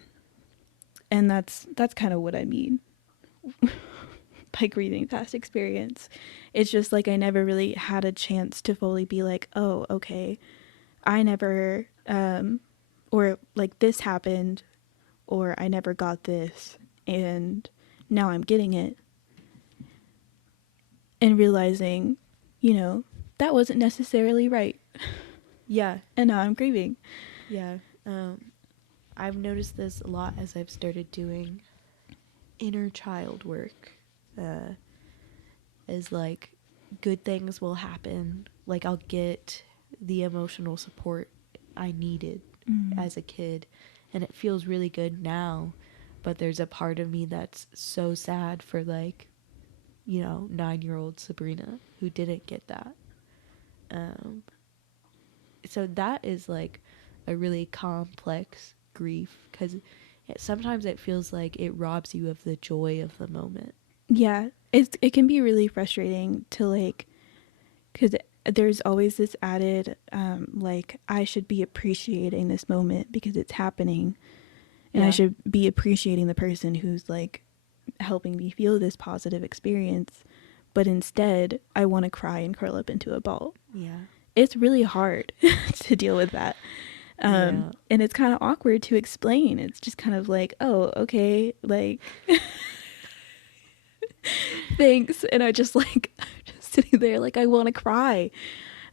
that's kind of what I mean by grieving past experience. It's just like I never really had a chance to fully be like, oh, okay, I never, or like this happened, or I never got this, and now I'm getting it. And realizing, that wasn't necessarily right. Yeah. And now I'm grieving. Yeah. I've noticed this a lot as I've started doing inner child work. Is like good things will happen. Like I'll get the emotional support I needed as a kid, and it feels really good now. But there's a part of me that's so sad for 9-year-old Sabrina who didn't get that. So that is like a really complex grief, because sometimes it feels like it robs you of the joy of the moment. Yeah, it can be really frustrating to because there's always this added I should be appreciating this moment because it's happening, and I should be appreciating the person who's helping me feel this positive experience, but instead I want to cry and curl up into a ball. Yeah, it's really hard to deal with that. And it's kind of awkward to explain. It's just kind of like, oh, okay, thanks. And I just just sitting there I want to cry.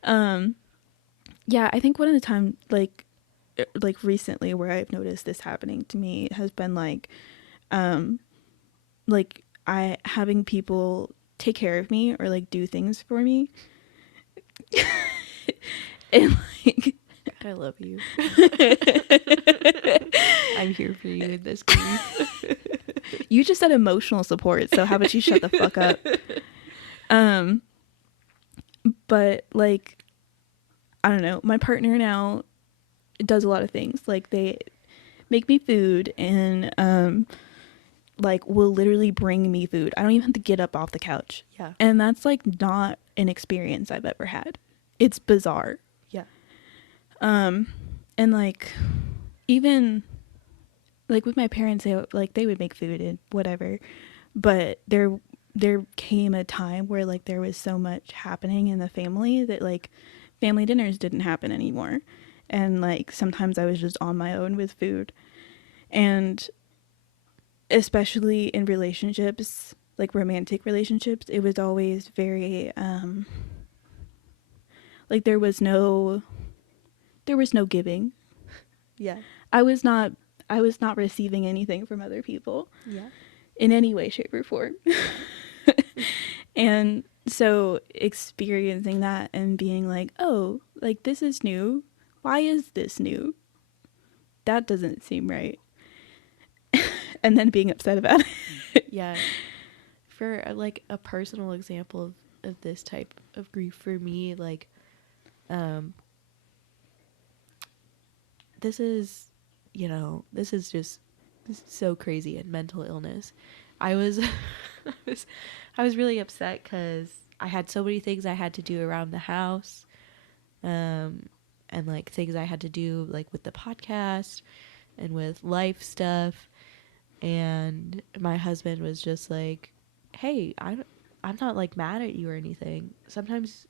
Yeah, I think one of the time recently where I've noticed this happening to me has been I having people take care of me or do things for me. And I love you. I'm here for you in this grief. You just said emotional support, so how about you shut the fuck up? But I don't know, my partner now does a lot of things. They make me food and will literally bring me food. I don't even have to get up off the couch. Yeah. And that's not an experience I've ever had. It's bizarre. Yeah. And even with my parents, they would make food and whatever, but there came a time where there was so much happening in the family that family dinners didn't happen anymore, and sometimes I was just on my own with food. And especially in relationships, like romantic relationships, it was always very like there was no giving. Yeah. I was not receiving anything from other people Yeah. in any way, shape, or form. And so experiencing that and being like, oh, like this is new. Why is this new? That doesn't seem right. And then being upset about it. Yeah. For like a personal example of this type of grief for me, like, this is, this is so crazy, and mental illness. I was, I was really upset because I had so many things I had to do around the house, and like things I had to do like with the podcast and with life stuff. And my husband was just like, hey, I'm not like mad at you or anything. Sometimes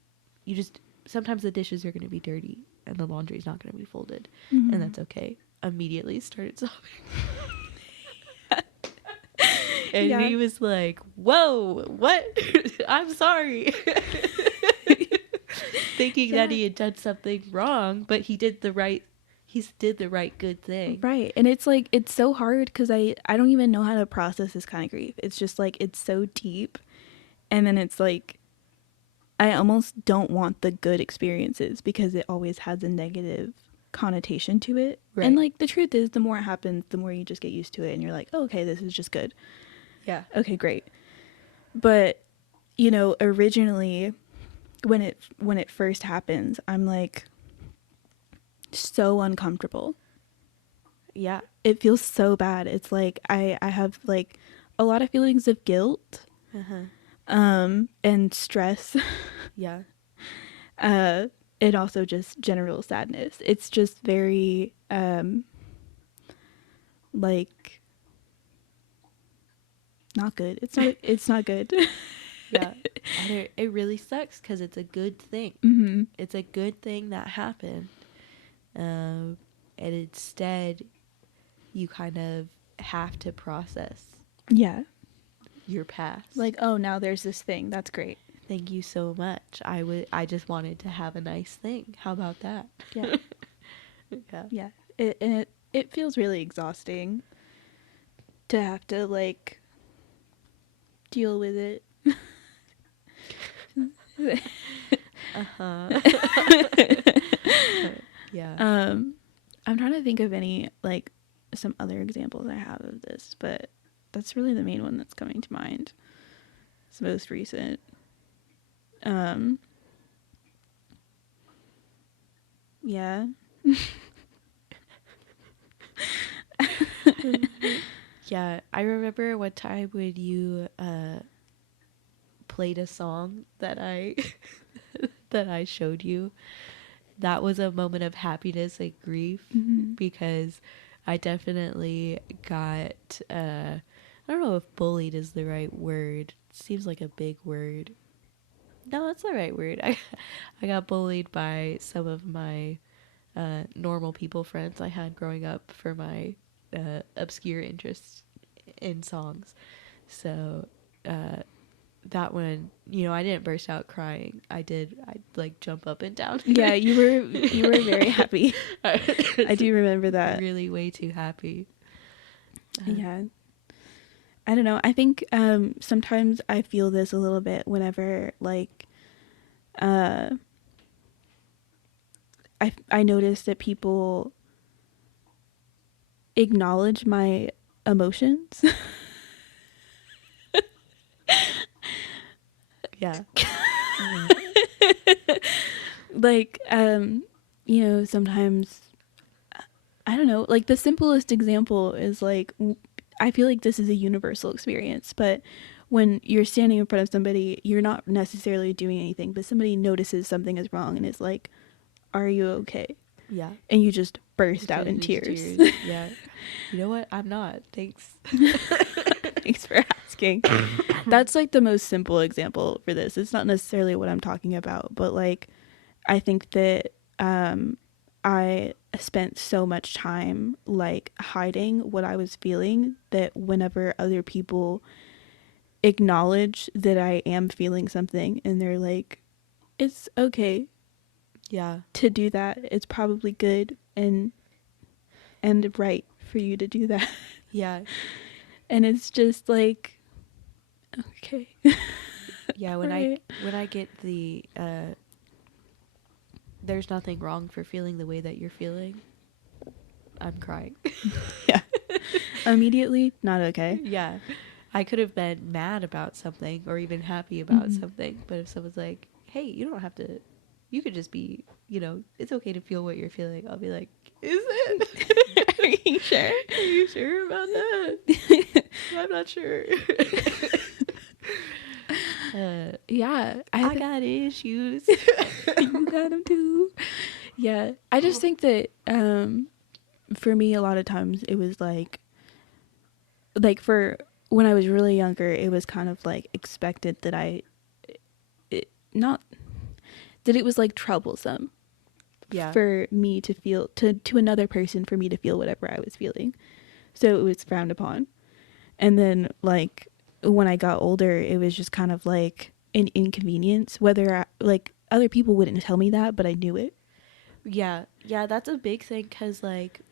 sometimes the dishes are going to be dirty and the laundry's not going to be folded. Mm-hmm. And that's okay. Immediately started sobbing. And Yeah. he was like, whoa, what? I'm sorry. Thinking that he had done something wrong, but he did the right good thing. Right. And it's like, it's so hard because I don't even know how to process this kind of grief. It's just like, it's so deep. And then it's like, I almost don't want the good experiences because it always has a negative connotation to it. Right. And like, the truth is, the more it happens, the more you just get used to it. And you're like, oh, okay, this is just good. Yeah. Okay, great. But, you know, originally when it first happens, I'm like so uncomfortable. Yeah. It feels so bad. It's like I have like a lot of feelings of guilt, and stress. Yeah. And also just general sadness. It's just very like not good. It's not good. Yeah. And it really sucks because it's a good thing. Mm-hmm. It's a good thing that happened. And instead, you kind of have to process Yeah. your past. Like, oh, now there's this thing. That's great. Thank you so much. I just wanted to have a nice thing. How about that? Yeah. Yeah. Yeah. It feels really exhausting to have to like deal with it. Uh-huh. Yeah. I'm trying to think of any like some other examples I have of this, but that's really the main one that's coming to mind. It's the most recent. Yeah. Yeah, I remember one time when you played a song that I that I showed you. That was a moment of happiness and grief, because I definitely got I don't know if bullied is the right word. It seems like a big word. No, that's the right word. I got bullied by some of my normal people friends I had growing up for my obscure interests in songs. So that one, I didn't burst out crying. I'd like jump up and down. Yeah, you were very happy. I do remember that. Really way too happy. Yeah. I don't know. I think sometimes I feel this a little bit whenever like I notice that people acknowledge my emotions. Yeah. Like sometimes I don't know, like the simplest example is like I feel like this is a universal experience, but when you're standing in front of somebody, you're not necessarily doing anything, but somebody notices something is wrong and is like, are you okay? Yeah. And you just burst out in tears. Yeah. You know what? I'm not. Thanks. Thanks for asking. That's like the most simple example for this. It's not necessarily what I'm talking about, but like I think that I spent so much time like hiding what I was feeling that whenever other people acknowledge that I am feeling something, and they're like, it's okay Yeah. to do that. It's probably good and right for you to do that. Yeah. And it's just like, okay. Yeah, Right. when I get the there's nothing wrong for feeling the way that you're feeling, I'm crying. Yeah. Immediately, not okay. Yeah. I could have been mad about something or even happy about something, but if someone's like, "Hey, you don't have to, you could just be, you know, it's okay to feel what you're feeling." I'll be like, "Is it? Are you sure? Are you sure about that?" I'm not sure. Yeah. I got issues. You got them too. Yeah. I just think that for me, a lot of times it was like for when I was really younger, it was kind of like expected that that it was like troublesome Yeah. for me to feel to another person, for me to feel whatever I was feeling. So it was frowned upon. And then like when I got older, it was just kind of like an inconvenience, whether like other people wouldn't tell me that, but I knew it. Yeah. Yeah, that's a big thing cuz like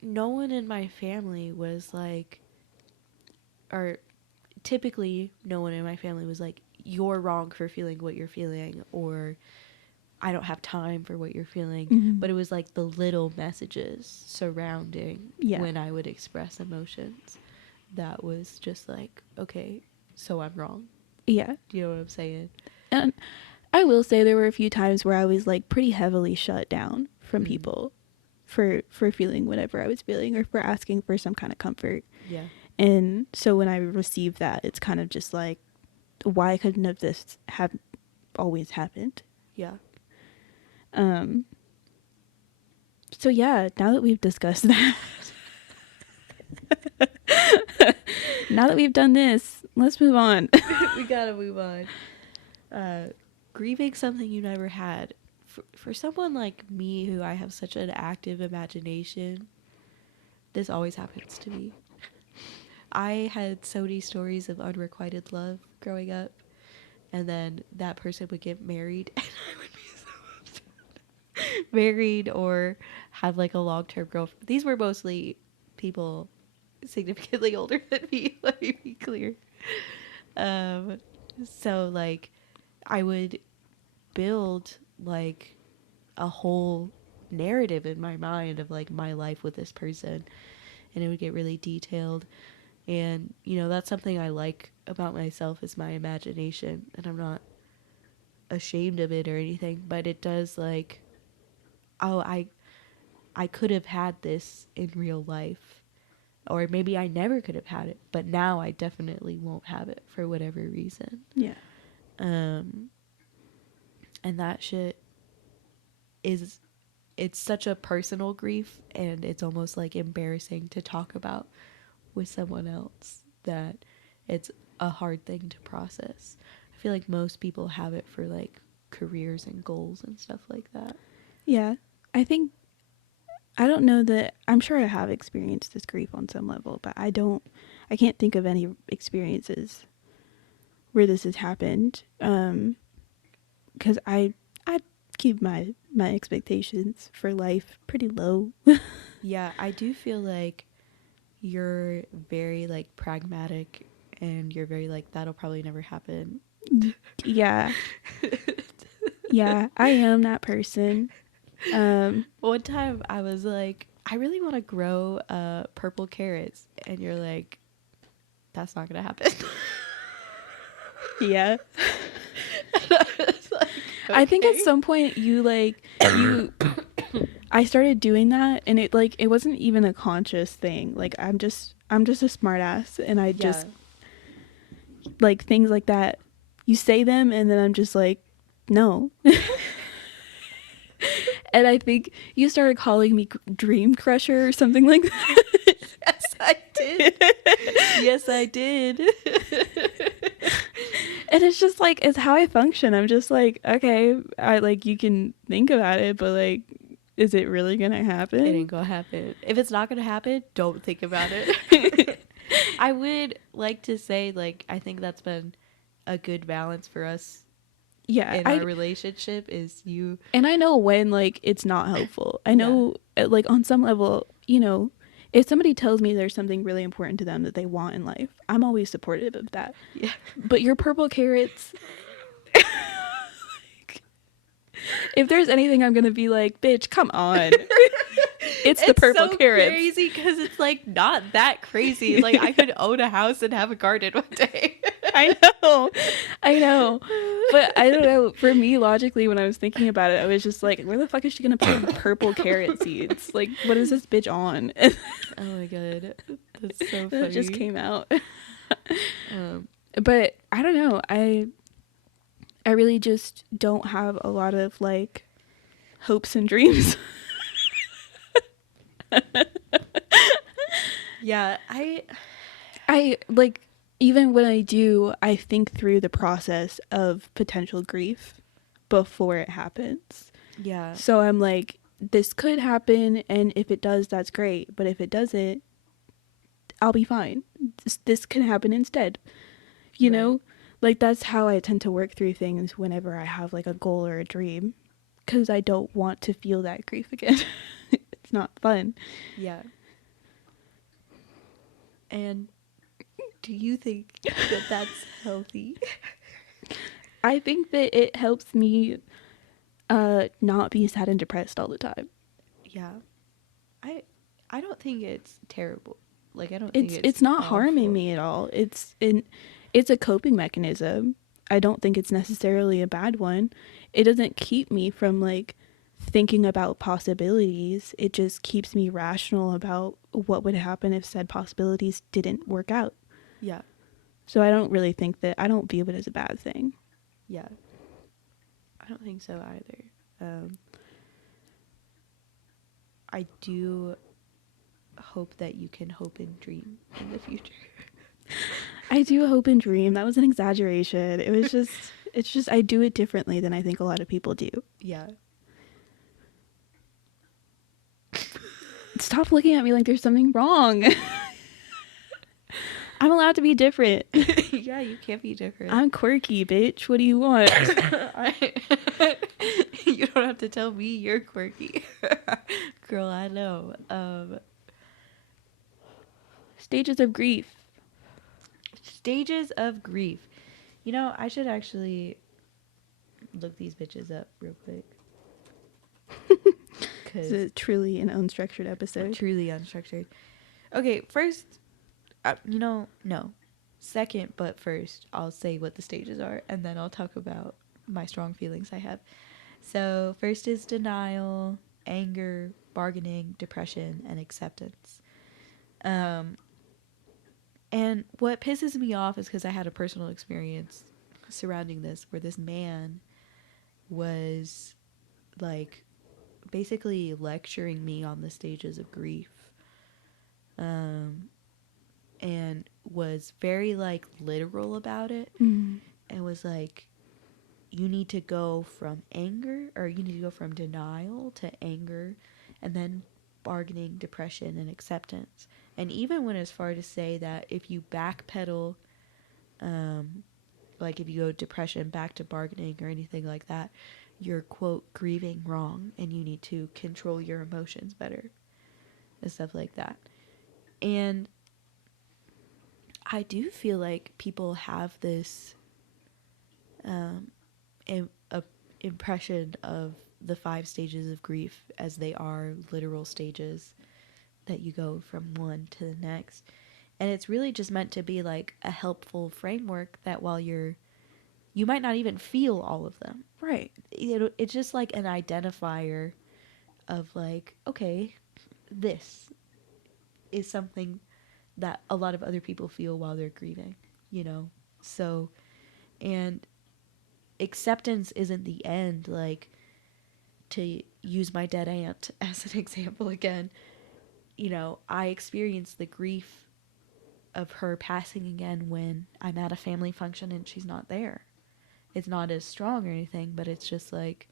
no one in my family was like, or typically no one in my family was like, "You're wrong for feeling what you're feeling," or "I don't have time for what you're feeling." But it was like the little messages surrounding when I would express emotions that was just like, okay, so I'm wrong. Yeah. Do you know what I'm saying? And I will say there were a few times where I was like pretty heavily shut down from people for feeling whatever I was feeling, or for asking for some kind of comfort. Yeah. And so when I receive that, it's kind of just like, why couldn't have this have always happened? Yeah. So yeah, now that we've discussed that, now that we've done this, let's move on. We gotta move on. Grieving something you never had. For someone like me, who I have such an active imagination, this always happens to me. I had so many stories of unrequited love growing up, and then that person would get married, and I would be so upset. Married or have like a long-term girlfriend. These were mostly people significantly older than me, let me be clear. So like I would build like a whole narrative in my mind of like my life with this person, and it would get really detailed. And you know, that's something I like about myself, is my imagination, and I'm not ashamed of it or anything, but it does like, oh, I could have had this in real life, or maybe I never could have had it, but now I definitely won't have it for whatever reason. Yeah. And that shit is, it's such a personal grief, and it's almost like embarrassing to talk about with someone else, that it's a hard thing to process. I feel like most people have it for like careers and goals and stuff like that. Yeah. I don't know that, I'm sure I have experienced this grief on some level, but I can't think of any experiences where this has happened. Because I keep my expectations for life pretty low. Yeah, I do feel like you're very like pragmatic, and you're very like, that'll probably never happen. Yeah. Yeah, I am that person. One time I was like, I really want to grow purple carrots, and you're like, that's not gonna happen. Yeah. I was like, I think at okay. some point I started doing that, and it wasn't even a conscious thing. Like I'm just a smart ass, and I just like things like that. You say them, and then I'm just like, no. And I think you started calling me Dream Crusher or something like that. Yes, I did. Yes, I did. And it's just like, it's how I function. I'm just like, okay, I like, you can think about it, but like, is it really gonna happen? It ain't gonna happen. If it's not gonna happen, don't think about it. I would like to say, like, I think that's been a good balance for us Yeah, in our relationship is you. and I know when, like, it's not helpful. I Yeah. know, like, on some level, you know, if somebody tells me there's something really important to them that they want in life, I'm always supportive of that. Yeah. But your purple carrots, if there's anything, I'm gonna be like, bitch, come on. It's the purple so carrots. crazy because it's like not that crazy. Like I could own a house and have a garden one day. I know. But I don't know. For me, logically, when I was thinking about it, I was just like, where the fuck is she gonna put purple carrot seeds? Like, what is this bitch on? Oh my god, that's so funny. That just came out. Um, But I don't know. I really just don't have a lot of like hopes and dreams. yeah, I like, even when I do, I think through the process of potential grief before it happens. yeah, So I'm like, this could happen, and if it does, that's great. But if it doesn't, I'll be fine. This can happen instead. You Right. know? Like, that's how I tend to work through things whenever I have like a goal or a dream. Because I don't want to feel that grief again. It's not fun. yeah. And do you think that that's healthy? I think that it helps me not be sad and depressed all the time. Yeah, I don't think it's terrible. Like I don't think It's not awful. harming me at all. It's a coping mechanism. I don't think it's necessarily a bad one. It doesn't keep me from like thinking about possibilities. It just keeps me rational about what would happen if said possibilities didn't work out. Yeah, So I don't really think that, I don't view it as a bad thing. yeah. I don't think so either. I do hope that you can hope and dream in the future. I do hope and dream. That was an exaggeration. It was just, it's just, I do it differently than I think a lot of people do. Yeah. Stop looking at me like there's something wrong. I'm allowed to be different. Yeah, you can't be different. I'm quirky, bitch. What do you want? You don't have to tell me you're quirky. Girl, I know. Stages of grief. Stages of grief. You know, I should actually look these bitches up real quick. This is truly an unstructured episode. Truly unstructured. Okay, first, no. Second, but first, I'll say what the stages are, and then I'll talk about my strong feelings I have. So, first is denial, anger, bargaining, depression, and acceptance. And what pisses me off is because I had a personal experience surrounding this where this man was like basically lecturing me on the stages of grief, and was very like literal about it, and was like, you need to go from anger, or you need to go from denial to anger, and then bargaining, depression, and acceptance. And even went as far to say that if you backpedal, like if you go depression back to bargaining or anything like that, you're, quote, grieving wrong, and you need to control your emotions better and stuff like that. And I do feel like people have this impression of the 5 stages of grief as they are literal stages that you go from one to the next. And it's really just meant to be like a helpful framework that while you might not even feel all of them. Right. It's just like an identifier of like, okay, this is something that a lot of other people feel while they're grieving, you know? So, and acceptance isn't the end. Like, to use my dead aunt as an example again, you know, I experienced the grief of her passing again when I'm at a family function and she's not there. It's not as strong or anything, but it's just like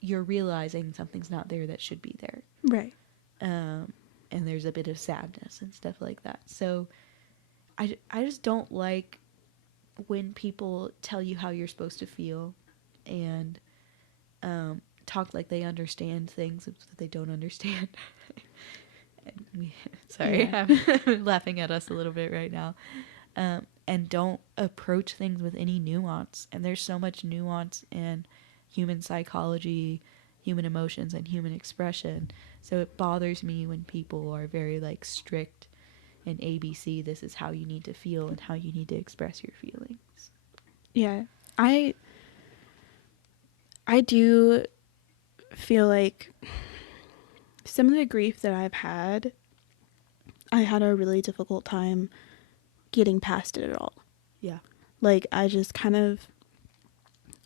you're realizing something's not there that should be there. Right. And there's a bit of sadness and stuff like that. So I just don't like when people tell you how you're supposed to feel and talk like they understand things that they don't understand. Sorry, Yeah. I'm laughing at us a little bit right now. And don't approach things with any nuance. And there's so much nuance in human psychology, human emotions, and human expression. So it bothers me when people are very like strict in ABC. This is how you need to feel and how you need to express your feelings. Yeah. I do feel like some of the grief that I've had, I had a really difficult time getting past it at all. Yeah. Like, I just kind of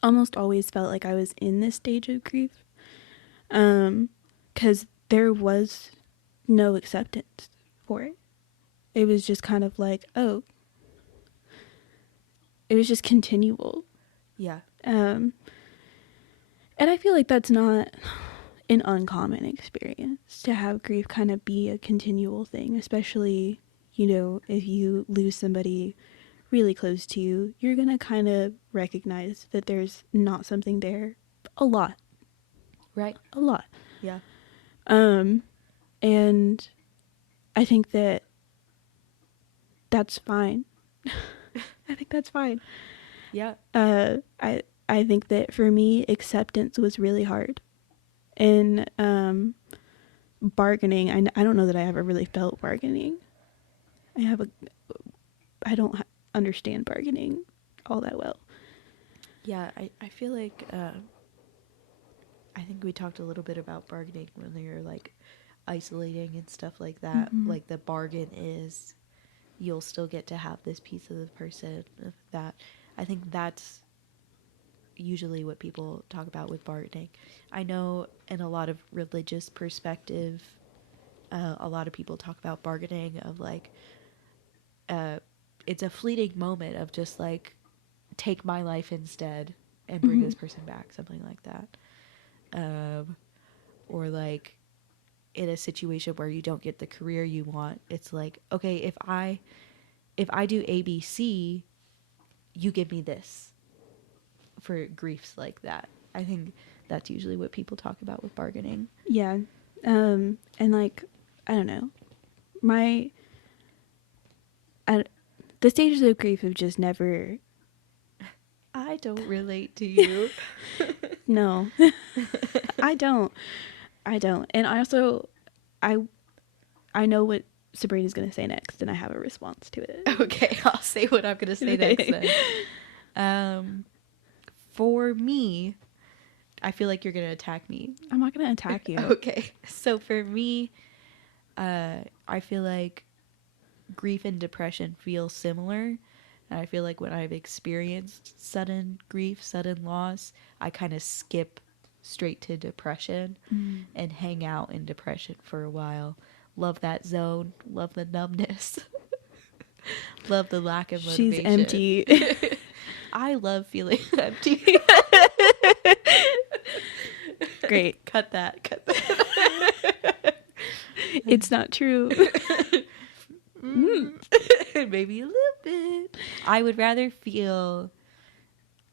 almost always felt like I was in this stage of grief. Because there was no acceptance for it. It was just kind of like, oh, it was just continual. Yeah. And I feel like that's not an uncommon experience to have grief kind of be a continual thing, especially, you know, if you lose somebody really close to you, you're going to kind of recognize that there's not something there a lot. Right. A lot. Yeah. And I think that that's fine. I think that's fine. Yeah. I think that for me, acceptance was really hard. And bargaining, I don't know that I ever really felt bargaining. I don't understand bargaining all that well. Yeah, I feel like I think we talked a little bit about bargaining when you're like isolating and stuff like that. Mhm. Like the bargain is you'll still get to have this piece of the person that I think that's usually what people talk about with bargaining. I know in a lot of religious perspective, a lot of people talk about bargaining of like it's a fleeting moment of just like take my life instead and bring this person back, something like that. Or like in a situation where you don't get the career you want, it's like, okay, if I do ABC, you give me this for griefs like that. I think that's usually what people talk about with bargaining. Yeah. And like, I don't know. The stages of grief have just never. I don't relate to you. No. I don't. And I also, I know what Sabrina's going to say next, and I have a response to it. Okay, I'll say what I'm going to say next then. For me, I feel like you're going to attack me. I'm not going to attack you. Okay. So for me, I feel like grief and depression feel similar. And I feel like when I've experienced sudden grief, sudden loss, I kind of skip straight to depression and hang out in depression for a while. Love that zone. Love the numbness. Love the lack of motivation. She's empty. I love feeling empty. Great. Cut that. It's not true. Maybe a little bit. I would rather feel,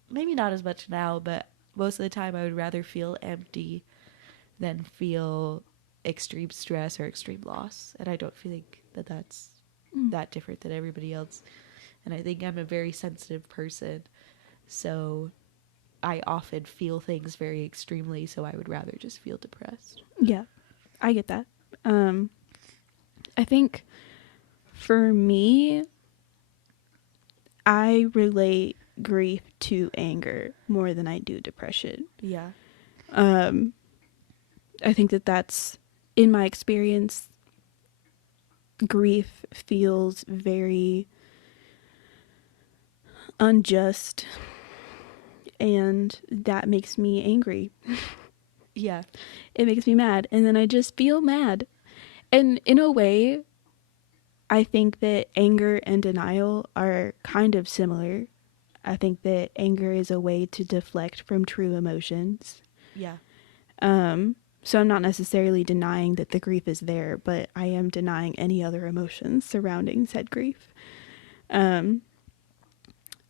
maybe not as much now, but most of the time I would rather feel empty than feel extreme stress or extreme loss. And I don't think that that's that different than everybody else. And I think I'm a very sensitive person. So I often feel things very extremely. So I would rather just feel depressed. Yeah, I get that. I think for me, I relate grief to anger more than I do depression. Yeah. I think that that's, in my experience, grief feels very unjust, and that makes me angry. Yeah. It makes me mad, and then I just feel mad. And in a way, I think that anger and denial are kind of similar. I think that anger is a way to deflect from true emotions. Yeah. So I'm not necessarily denying that the grief is there, but I am denying any other emotions surrounding said grief. Um,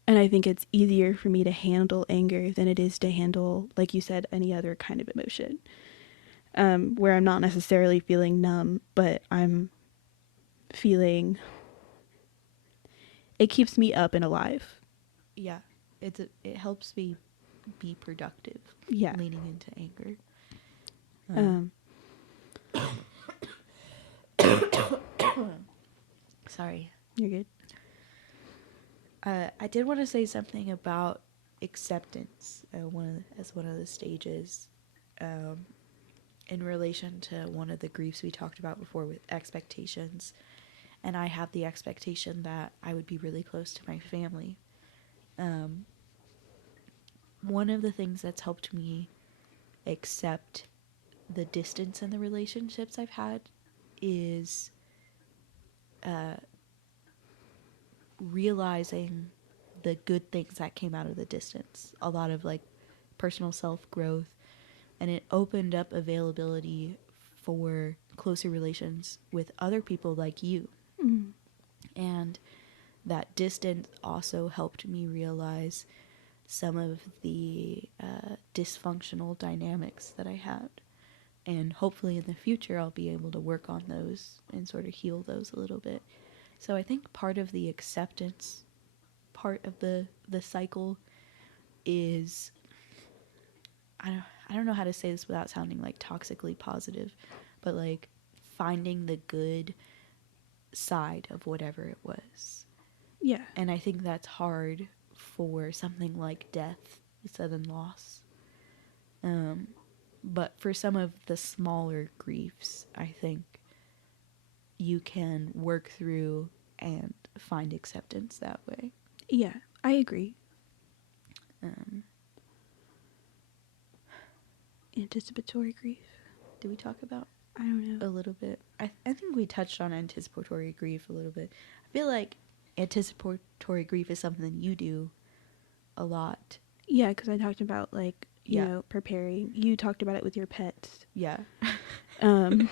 and I think it's easier for me to handle anger than it is to handle, like you said, any other kind of emotion. Where I'm not necessarily feeling numb, but I'm feeling, it keeps me up and alive. Yeah, it helps me be productive. Yeah. Leaning into anger. Sorry. You're good. I did want to say something about acceptance. As one of the stages, in relation to one of the griefs we talked about before with expectations, and I have the expectation that I would be really close to my family. One of the things that's helped me accept the distance in the relationships I've had is realizing the good things that came out of the distance. A lot of like personal self growth, and it opened up availability for closer relations with other people like you. Mm. And that distance also helped me realize some of the dysfunctional dynamics that I had. And hopefully in the future I'll be able to work on those and sort of heal those a little bit. So I think part of the acceptance part of the cycle is, I don't know how to say this without sounding like toxically positive, but like finding the good side of whatever it was. Yeah. And I think that's hard for something like death, sudden loss. But for some of the smaller griefs, I think you can work through and find acceptance that way. Yeah, I agree. Anticipatory grief. Did we talk about I don't know. a little bit? I think we touched on anticipatory grief a little bit. I feel like anticipatory grief is something you do a lot. Yeah, because I talked about, like, you Yeah. know, preparing. You talked about it with your pets. Yeah. Um,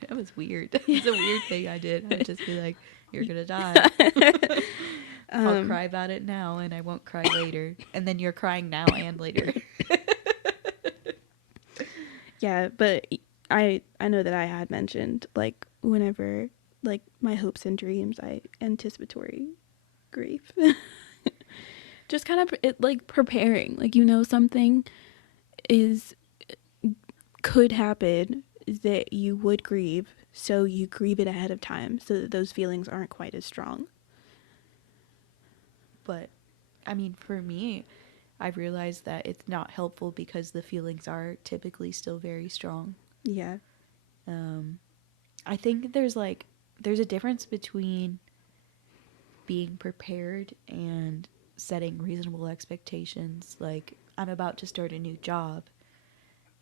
That was weird. It's a weird thing I did. I would just be like, you're going to die. I'll cry about it now and I won't cry later. And then you're crying now and later. yeah, but I know that I had mentioned, like, whenever, like, my hopes and dreams, I anticipatory grief. Just kind of, it, like, preparing. Like, you know, something could happen that you would grieve, so you grieve it ahead of time so that those feelings aren't quite as strong. But, I mean, for me, I've realized that it's not helpful because the feelings are typically still very strong. Yeah. I think there's a difference between being prepared and setting reasonable expectations. Like, I'm about to start a new job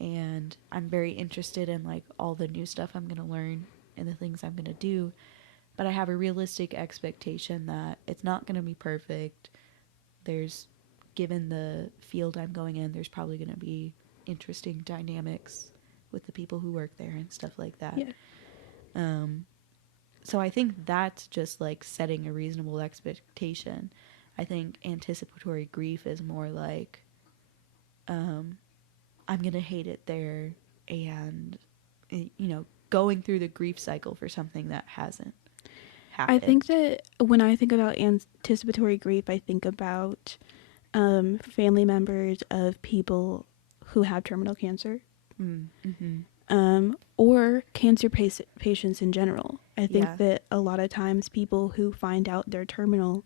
and I'm very interested in like all the new stuff I'm going to learn and the things I'm going to do, but I have a realistic expectation that it's not going to be perfect. Given the field I'm going in, there's probably going to be interesting dynamics with the people who work there and stuff like that. Yeah. So I think that's just like setting a reasonable expectation. I think anticipatory grief is more like, I'm going to hate it there, and, you know, going through the grief cycle for something that hasn't happened. I think that when I think about anticipatory grief, I think about family members of people who have terminal cancer. Or cancer patients in general. I think that a lot of times people who find out they're terminal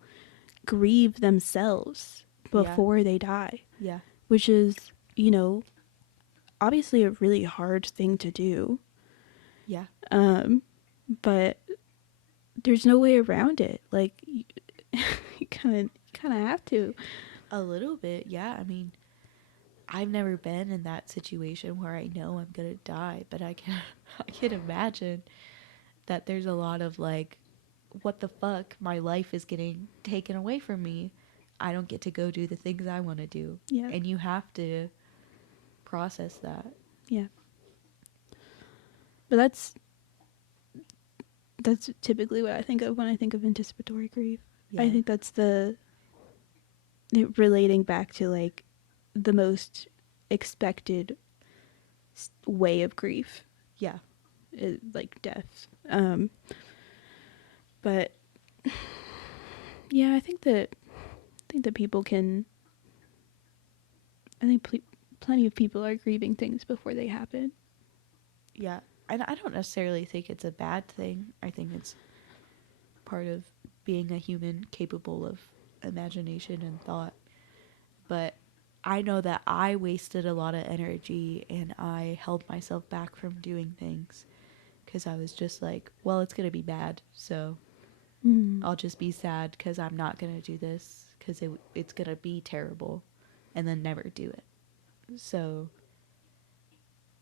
grieve themselves before they die. Yeah. Which is, you know, obviously a really hard thing to do. Yeah. But there's no way around it. Like, you kind of have to. A little bit, yeah. I mean, I've never been in that situation where I know I'm gonna die, but I can imagine that there's a lot of like, what the fuck? My life is getting taken away from me. I don't get to go do the things I want to do. Yeah. And you have to process that. Yeah. But that's typically what I think of when I think of anticipatory grief. Yeah. I think that's relating back to like the most expected way of grief, Yeah. like death. But yeah, I think that people can. I think plenty of people are grieving things before they happen. Yeah. I don't necessarily think it's a bad thing. I think it's part of being a human capable of imagination and thought. But I know that I wasted a lot of energy and I held myself back from doing things because I was just like, well, it's going to be bad. So I'll just be sad because I'm not going to do this because it's going to be terrible and then never do it. So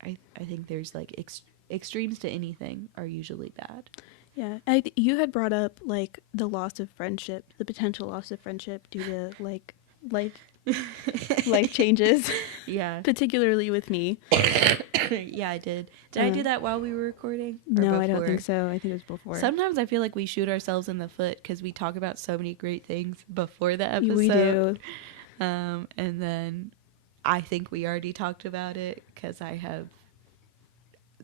I think there's like extremes to anything are usually bad. Yeah, you had brought up like the loss of friendship, the potential loss of friendship due to like life changes. Yeah. Particularly with me. Yeah, I did. Did I do that while we were recording? No, I don't think so. I think it was before. Sometimes I feel like we shoot ourselves in the foot because we talk about so many great things before the episode. We do. And then I think we already talked about it because I have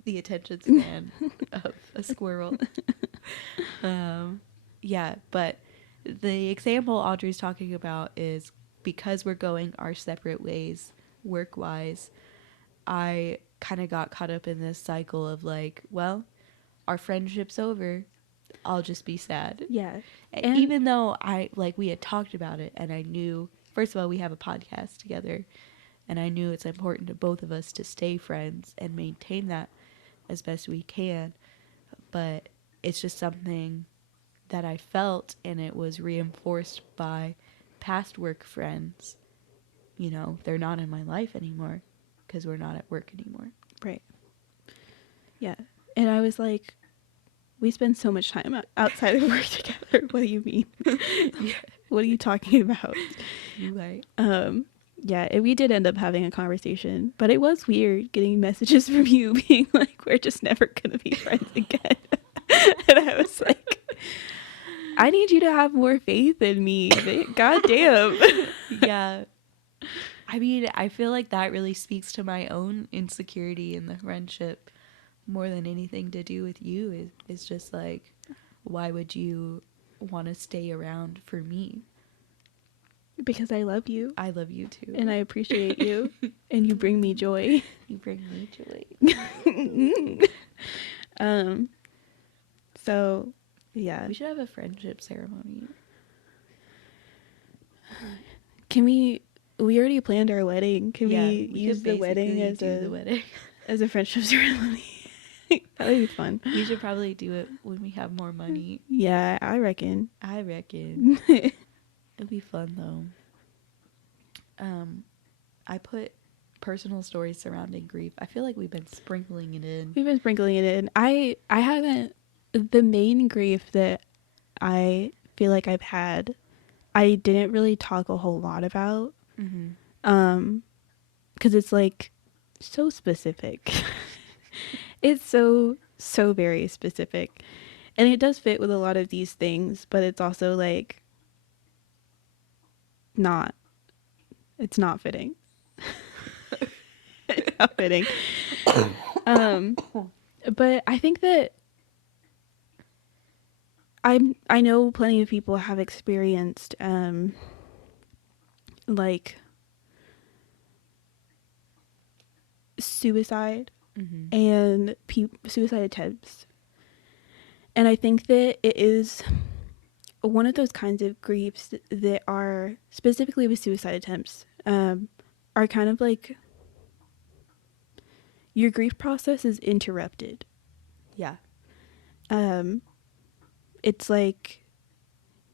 the attention span of a squirrel. Yeah, but the example Audrey's talking about is because we're going our separate ways work-wise, I kind of got caught up in this cycle of like, well, our friendship's over. I'll just be sad. Yeah. And even though we had talked about it and I knew, first of all, we have a podcast together and I knew it's important to both of us to stay friends and maintain that as best we can. But it's just something that I felt, and it was reinforced by past work friends. You know, they're not in my life anymore because we're not at work anymore. Right. Yeah. And I was like, we spend so much time outside of work together. What do you mean? Yeah. What are you talking about? You're right. Yeah, and we did end up having a conversation, but it was weird getting messages from you being like, we're just never going to be friends again. And I was like, I need you to have more faith in me. God damn. Yeah. I mean, I feel like that really speaks to my own insecurity in the friendship more than anything to do with you. It's just like, why would you want to stay around for me? Because I love you. I love you too. And I appreciate you. And you bring me joy. You bring me joy. So, yeah. We should have a friendship ceremony. Can we already planned our wedding. Can we use could the wedding as a friendship ceremony? That would be fun. We should probably do it when we have more money. Yeah, I reckon. It'd be fun though. I put personal stories surrounding grief. I feel like we've been sprinkling it in. We've been sprinkling it in. I haven't. The main grief that I feel like I've had, I didn't really talk a whole lot about. Mm-hmm. Because it's like so specific. It's so very specific, and it does fit with a lot of these things, but it's also like not. It's not fitting. It's not fitting. But I think that I know plenty of people have experienced like suicide and suicide attempts, and I think that it is one of those kinds of griefs that are specifically with suicide attempts are kind of like your grief process is interrupted. Yeah. It's like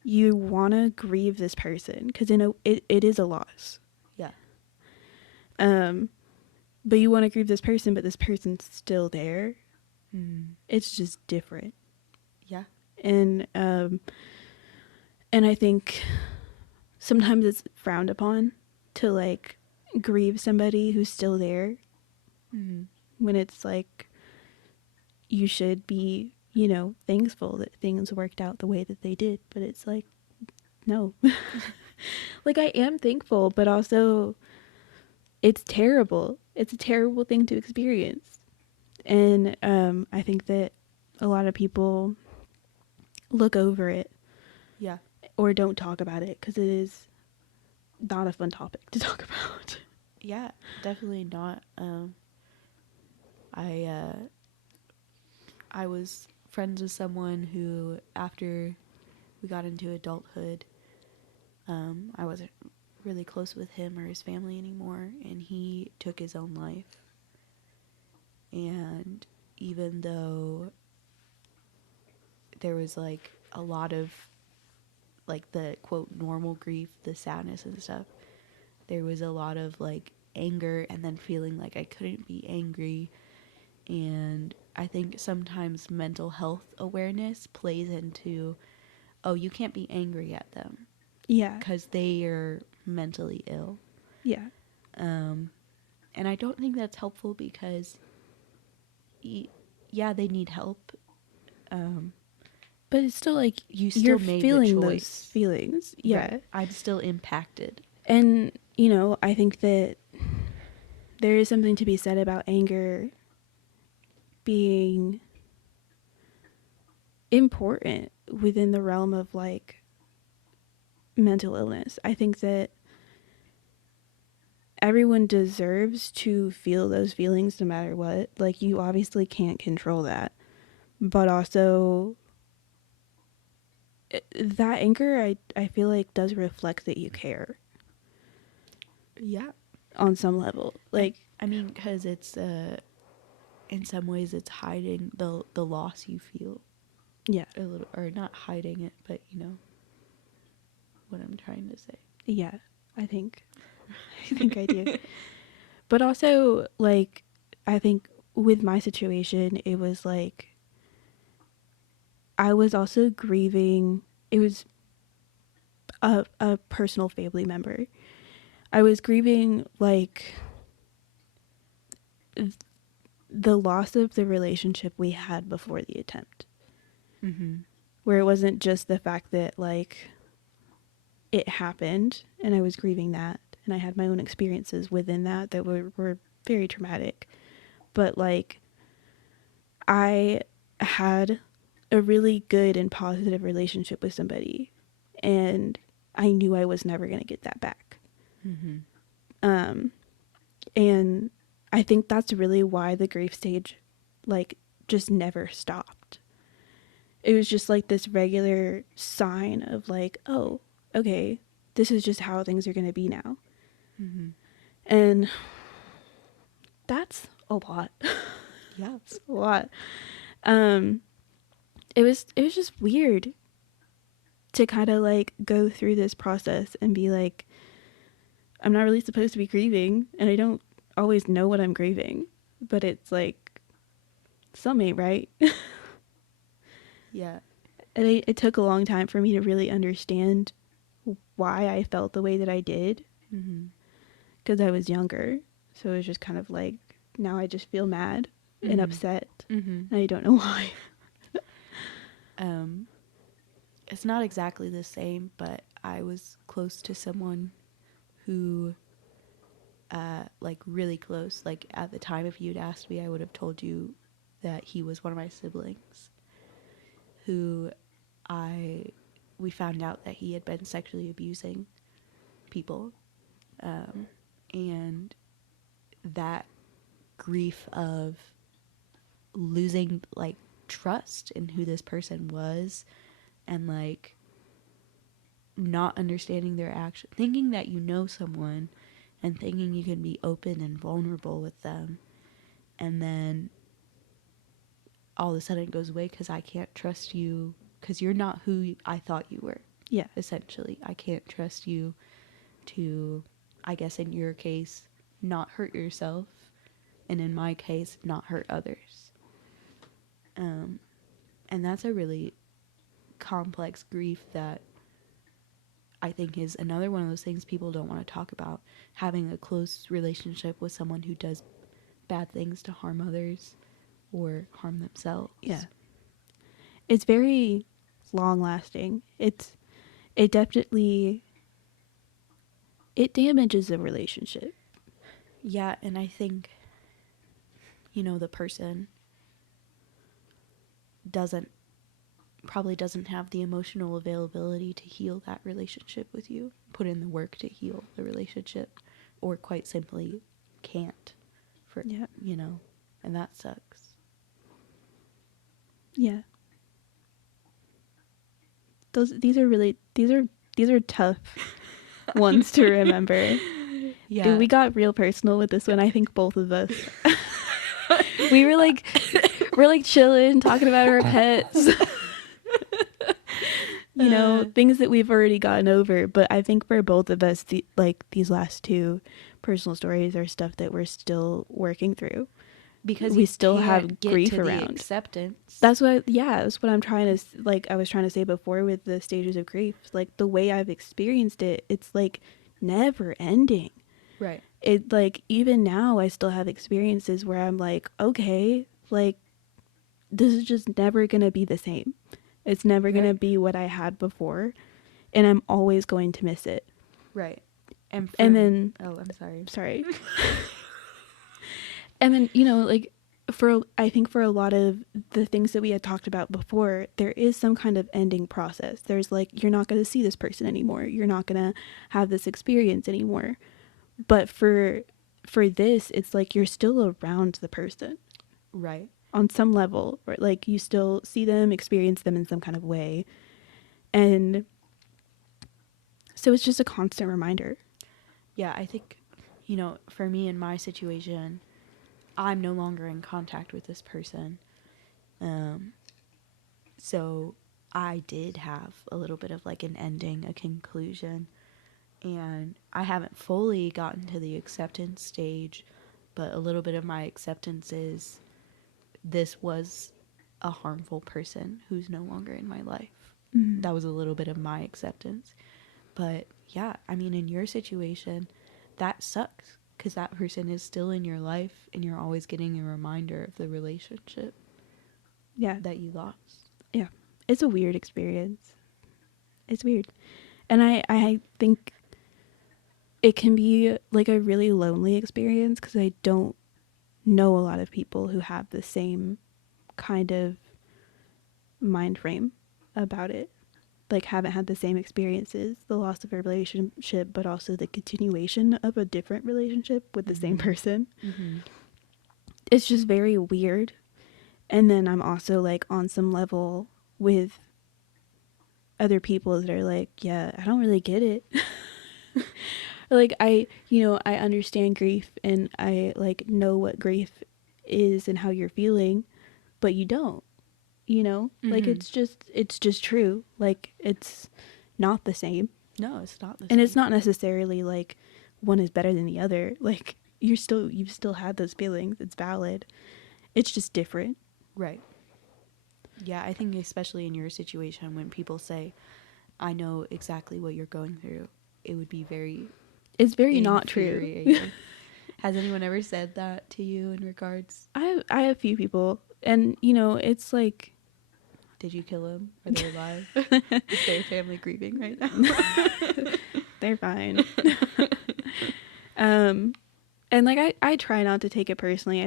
you want to grieve this person because it is a loss. Yeah. But you want to grieve this person, but this person's still there. It's just different. Yeah. And I think sometimes it's frowned upon to like grieve somebody who's still there. When it's like you should be, thankful that things worked out the way that they did. But it's like, no. Like, I am thankful, but also it's terrible. It's a terrible thing to experience. And I think that a lot of people look over it Yeah. or don't talk about it because it is not a fun topic to talk about. Yeah, definitely not. I was friends with someone who, after we got into adulthood, I wasn't really close with him or his family anymore, and he took his own life. And even though there was like a lot of like the quote normal grief, the sadness and stuff, there was a lot of like anger and then feeling like I couldn't be angry. And I think sometimes mental health awareness plays into, oh, you can't be angry at them Yeah. because they are mentally ill. Yeah. And I don't think that's helpful because, yeah, they need help. But it's still like You still you're made the feeling choice. those feelings. Yeah. Right. I'm still impacted. And, I think that there is something to be said about anger being important within the realm of like mental illness. I think that everyone deserves to feel those feelings no matter what. Like, you obviously can't control that. But also, that anger, I feel like, does reflect that you care. Yeah. On some level. Like, I mean, because it's, in some ways, it's hiding the loss you feel. Yeah. A little, or not hiding it, but you know what I'm trying to say. Yeah, I think I do. But also, like, I think with my situation, it was like I was also grieving. It was a personal family member. I was grieving like the loss of the relationship we had before the attempt. Mm-hmm. Where it wasn't just the fact that like it happened and I was grieving that, and I had my own experiences within that were very traumatic. But like, I had a really good and positive relationship with somebody, and I knew I was never going to get that back. Mm-hmm. And I think that's really why the grief stage like just never stopped. It was just like this regular sign of like, oh, okay, this is just how things are going to be now. Mm-hmm. And that's a lot. Yeah, it's a lot. It was just weird to kind of like go through this process and be like, I'm not really supposed to be grieving, and I don't always know what I'm grieving, but it's like something, right? Yeah. And it took a long time for me to really understand why I felt the way that I did, because I was younger. So it was just kind of like, now I just feel mad and upset, and I don't know why. It's not exactly the same, but I was close to someone who, like really close. Like at the time, if you'd asked me, I would have told you that he was one of my siblings. Who we found out that he had been sexually abusing people, and that grief of losing like trust in who this person was, and like not understanding their action, thinking that you know someone and thinking you can be open and vulnerable with them, and then all of a sudden it goes away because I can't trust you because you're not who I thought you were. Yeah. Essentially, I can't trust you to, I guess in your case, not hurt yourself, and in my case, not hurt others. And that's a really complex grief that I think is another one of those things people don't want to talk about. Having a close relationship with someone who does bad things to harm others or harm themselves. Yeah. it's very long lasting. It definitely, it damages a relationship. Yeah, and I think, the person probably doesn't have the emotional availability to heal that relationship with you, put in the work to heal the relationship, or quite simply can't Yeah. And that sucks. Yeah. These are tough ones to remember. Yeah. Dude, we got real personal with this one. I think both of us. we're like chilling, talking about our pets. Things that we've already gotten over. But I think for both of us, these last two personal stories are stuff that we're still working through. Because we still have get grief to around. The acceptance. That's what I'm trying to, I was trying to say before with the stages of grief. Like, the way I've experienced it, it's like never ending. Right. It, like, even now I still have experiences where I'm like, okay, like, this is just never gonna be the same. It's never gonna be what I had before, and I'm always going to miss it. Right. And then I'm sorry. And then, I think for a lot of the things that we had talked about before, there is some kind of ending process. There's like, you're not going to see this person anymore. You're not going to have this experience anymore. But for this, it's like you're still around the person. Right. On some level, or like you still see them, experience them in some kind of way. And so it's just a constant reminder. Yeah, I think, for me in my situation, I'm no longer in contact with this person. So I did have a little bit of like an ending, a conclusion. And I haven't fully gotten to the acceptance stage, but a little bit of my acceptance is this was a harmful person who's no longer in my life. Mm. That was a little bit of my acceptance. But yeah, I mean, in your situation, that sucks because that person is still in your life and you're always getting a reminder of the relationship that you lost. Yeah. It's a weird experience. It's weird. And I think it can be like a really lonely experience because I don't know a lot of people who have the same kind of mind frame about it. Like, haven't had the same experiences, the loss of a relationship, but also the continuation of a different relationship with the same person. Mm-hmm. It's just very weird. And then I'm also like on some level with other people that are like, yeah, I don't really get it. Like, I understand grief and I like know what grief is and how you're feeling, but you don't, Mm-hmm. like, it's just true. Like, it's not the same. No, it's not the same. And it's not necessarily like one is better than the other. Like, you've still had those feelings. It's valid. It's just different. Right. Yeah, I think especially in your situation when people say, I know exactly what you're going through, it would be it's very not true. Has anyone ever said that to you in regards? I have a few people, and it's like, did you kill them? Are they alive? Is their family grieving right now? They're fine. And like, I try not to take it personally. I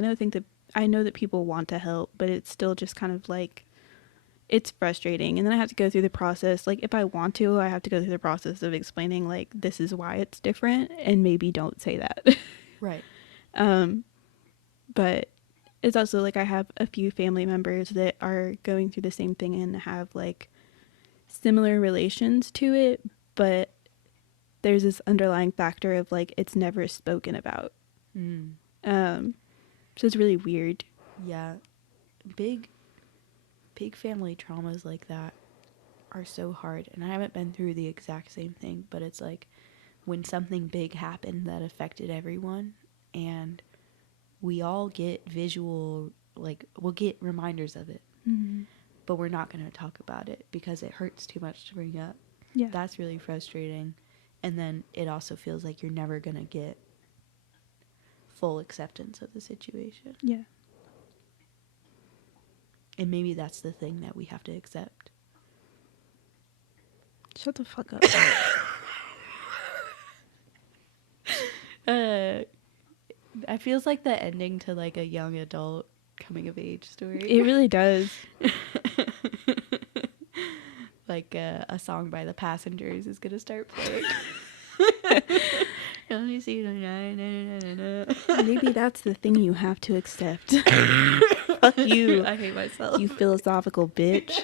know that people want to help, but it's still just kind of like, it's frustrating. And then I have to go through the process. Like, if I want to, I have to go through the process of explaining, like, this is why it's different, and maybe don't say that. Right. But it's also like, I have a few family members that are going through the same thing and have like similar relations to it, but there's this underlying factor of like, it's never spoken about. So it's really weird. Yeah. Big family traumas like that are so hard. And I haven't been through the exact same thing, but it's like when something big happened that affected everyone, and we all get visual, like, we'll get reminders of it, but we're not going to talk about it because it hurts too much to bring up. Yeah. That's really frustrating. And then it also feels like you're never going to get full acceptance of the situation. Yeah. And maybe that's the thing that we have to accept. Shut the fuck up. It feels like the ending to like a young adult coming of age story. It really does. Like a song by the Passengers is gonna start playing. Maybe that's the thing you have to accept. Fuck you. I hate myself. You philosophical bitch.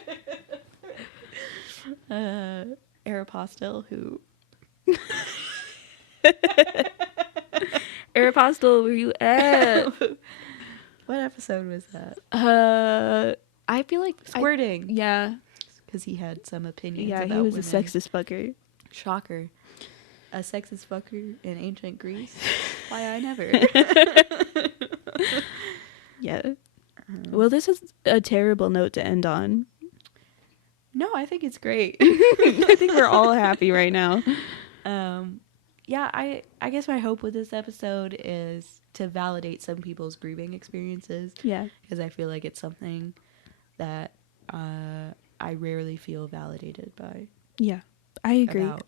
Aeropostale, who Aeropostale, where you at? what episode was that? I feel like Squirting. yeah. Because he had some opinions Yeah, about he was women. a sexist fucker. Shocker. A sexist fucker in ancient Greece? Why I never. Yeah. Well, this is a terrible note to end on. No, I think it's great. I think we're all happy right now. Yeah, I guess my hope with this episode is to validate some people's grieving experiences. Yeah. Because I feel like it's something that I rarely feel validated by. Yeah, I agree. About.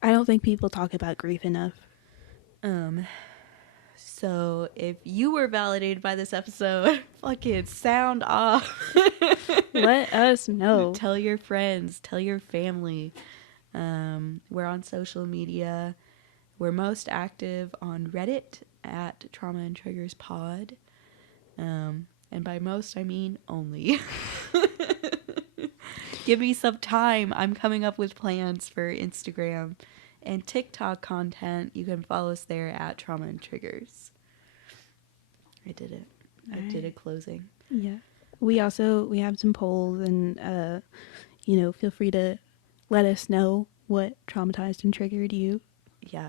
I don't think people talk about grief enough. So if you were validated by this episode, fucking sound off. Let us know. Tell your friends, tell your family. We're on social media. We're most active on Reddit at Trauma and Triggers Pod. And by most, I mean only. Give me some time. I'm coming up with plans for Instagram and TikTok content. You can follow us there at Trauma and Triggers. I did it. I did a closing. Yeah. We have some polls, and feel free to let us know what traumatized and triggered you. Yeah.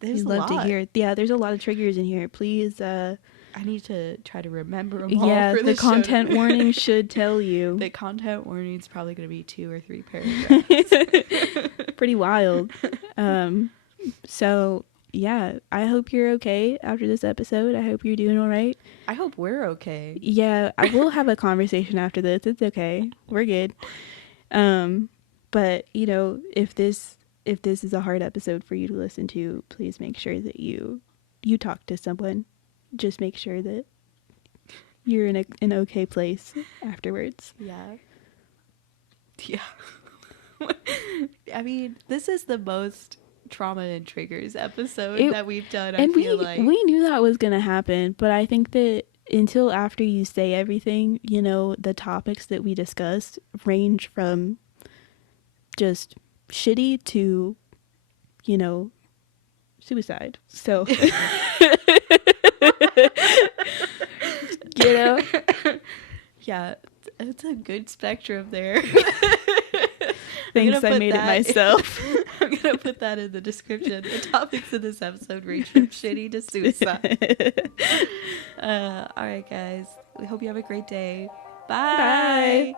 There's We'd a love lot. to hear it. Yeah, there's a lot of triggers in here. Please I need to try to remember them all. Yeah, for the this content warning should tell you. The content warning is probably going to be 2 or 3 paragraphs. Pretty wild. So yeah, I hope you're okay after this episode. I hope you're doing all right. I hope we're okay. Yeah, I will have a conversation after this. It's okay. We're good. But if this is a hard episode for you to listen to, please make sure that you talk to someone. Just make sure that you're in an okay place afterwards. Yeah. I mean, this is the most trauma and triggers episode that we've done. And I feel like we knew that was gonna happen, but I think that until after you say everything, the topics that we discussed range from just shitty to suicide. So yeah, it's a good spectrum there. Thanks, I made it myself. I'm gonna put that in the description. The topics of this episode range from shitty to suicide. All right, guys. We hope you have a great day. Bye. Bye.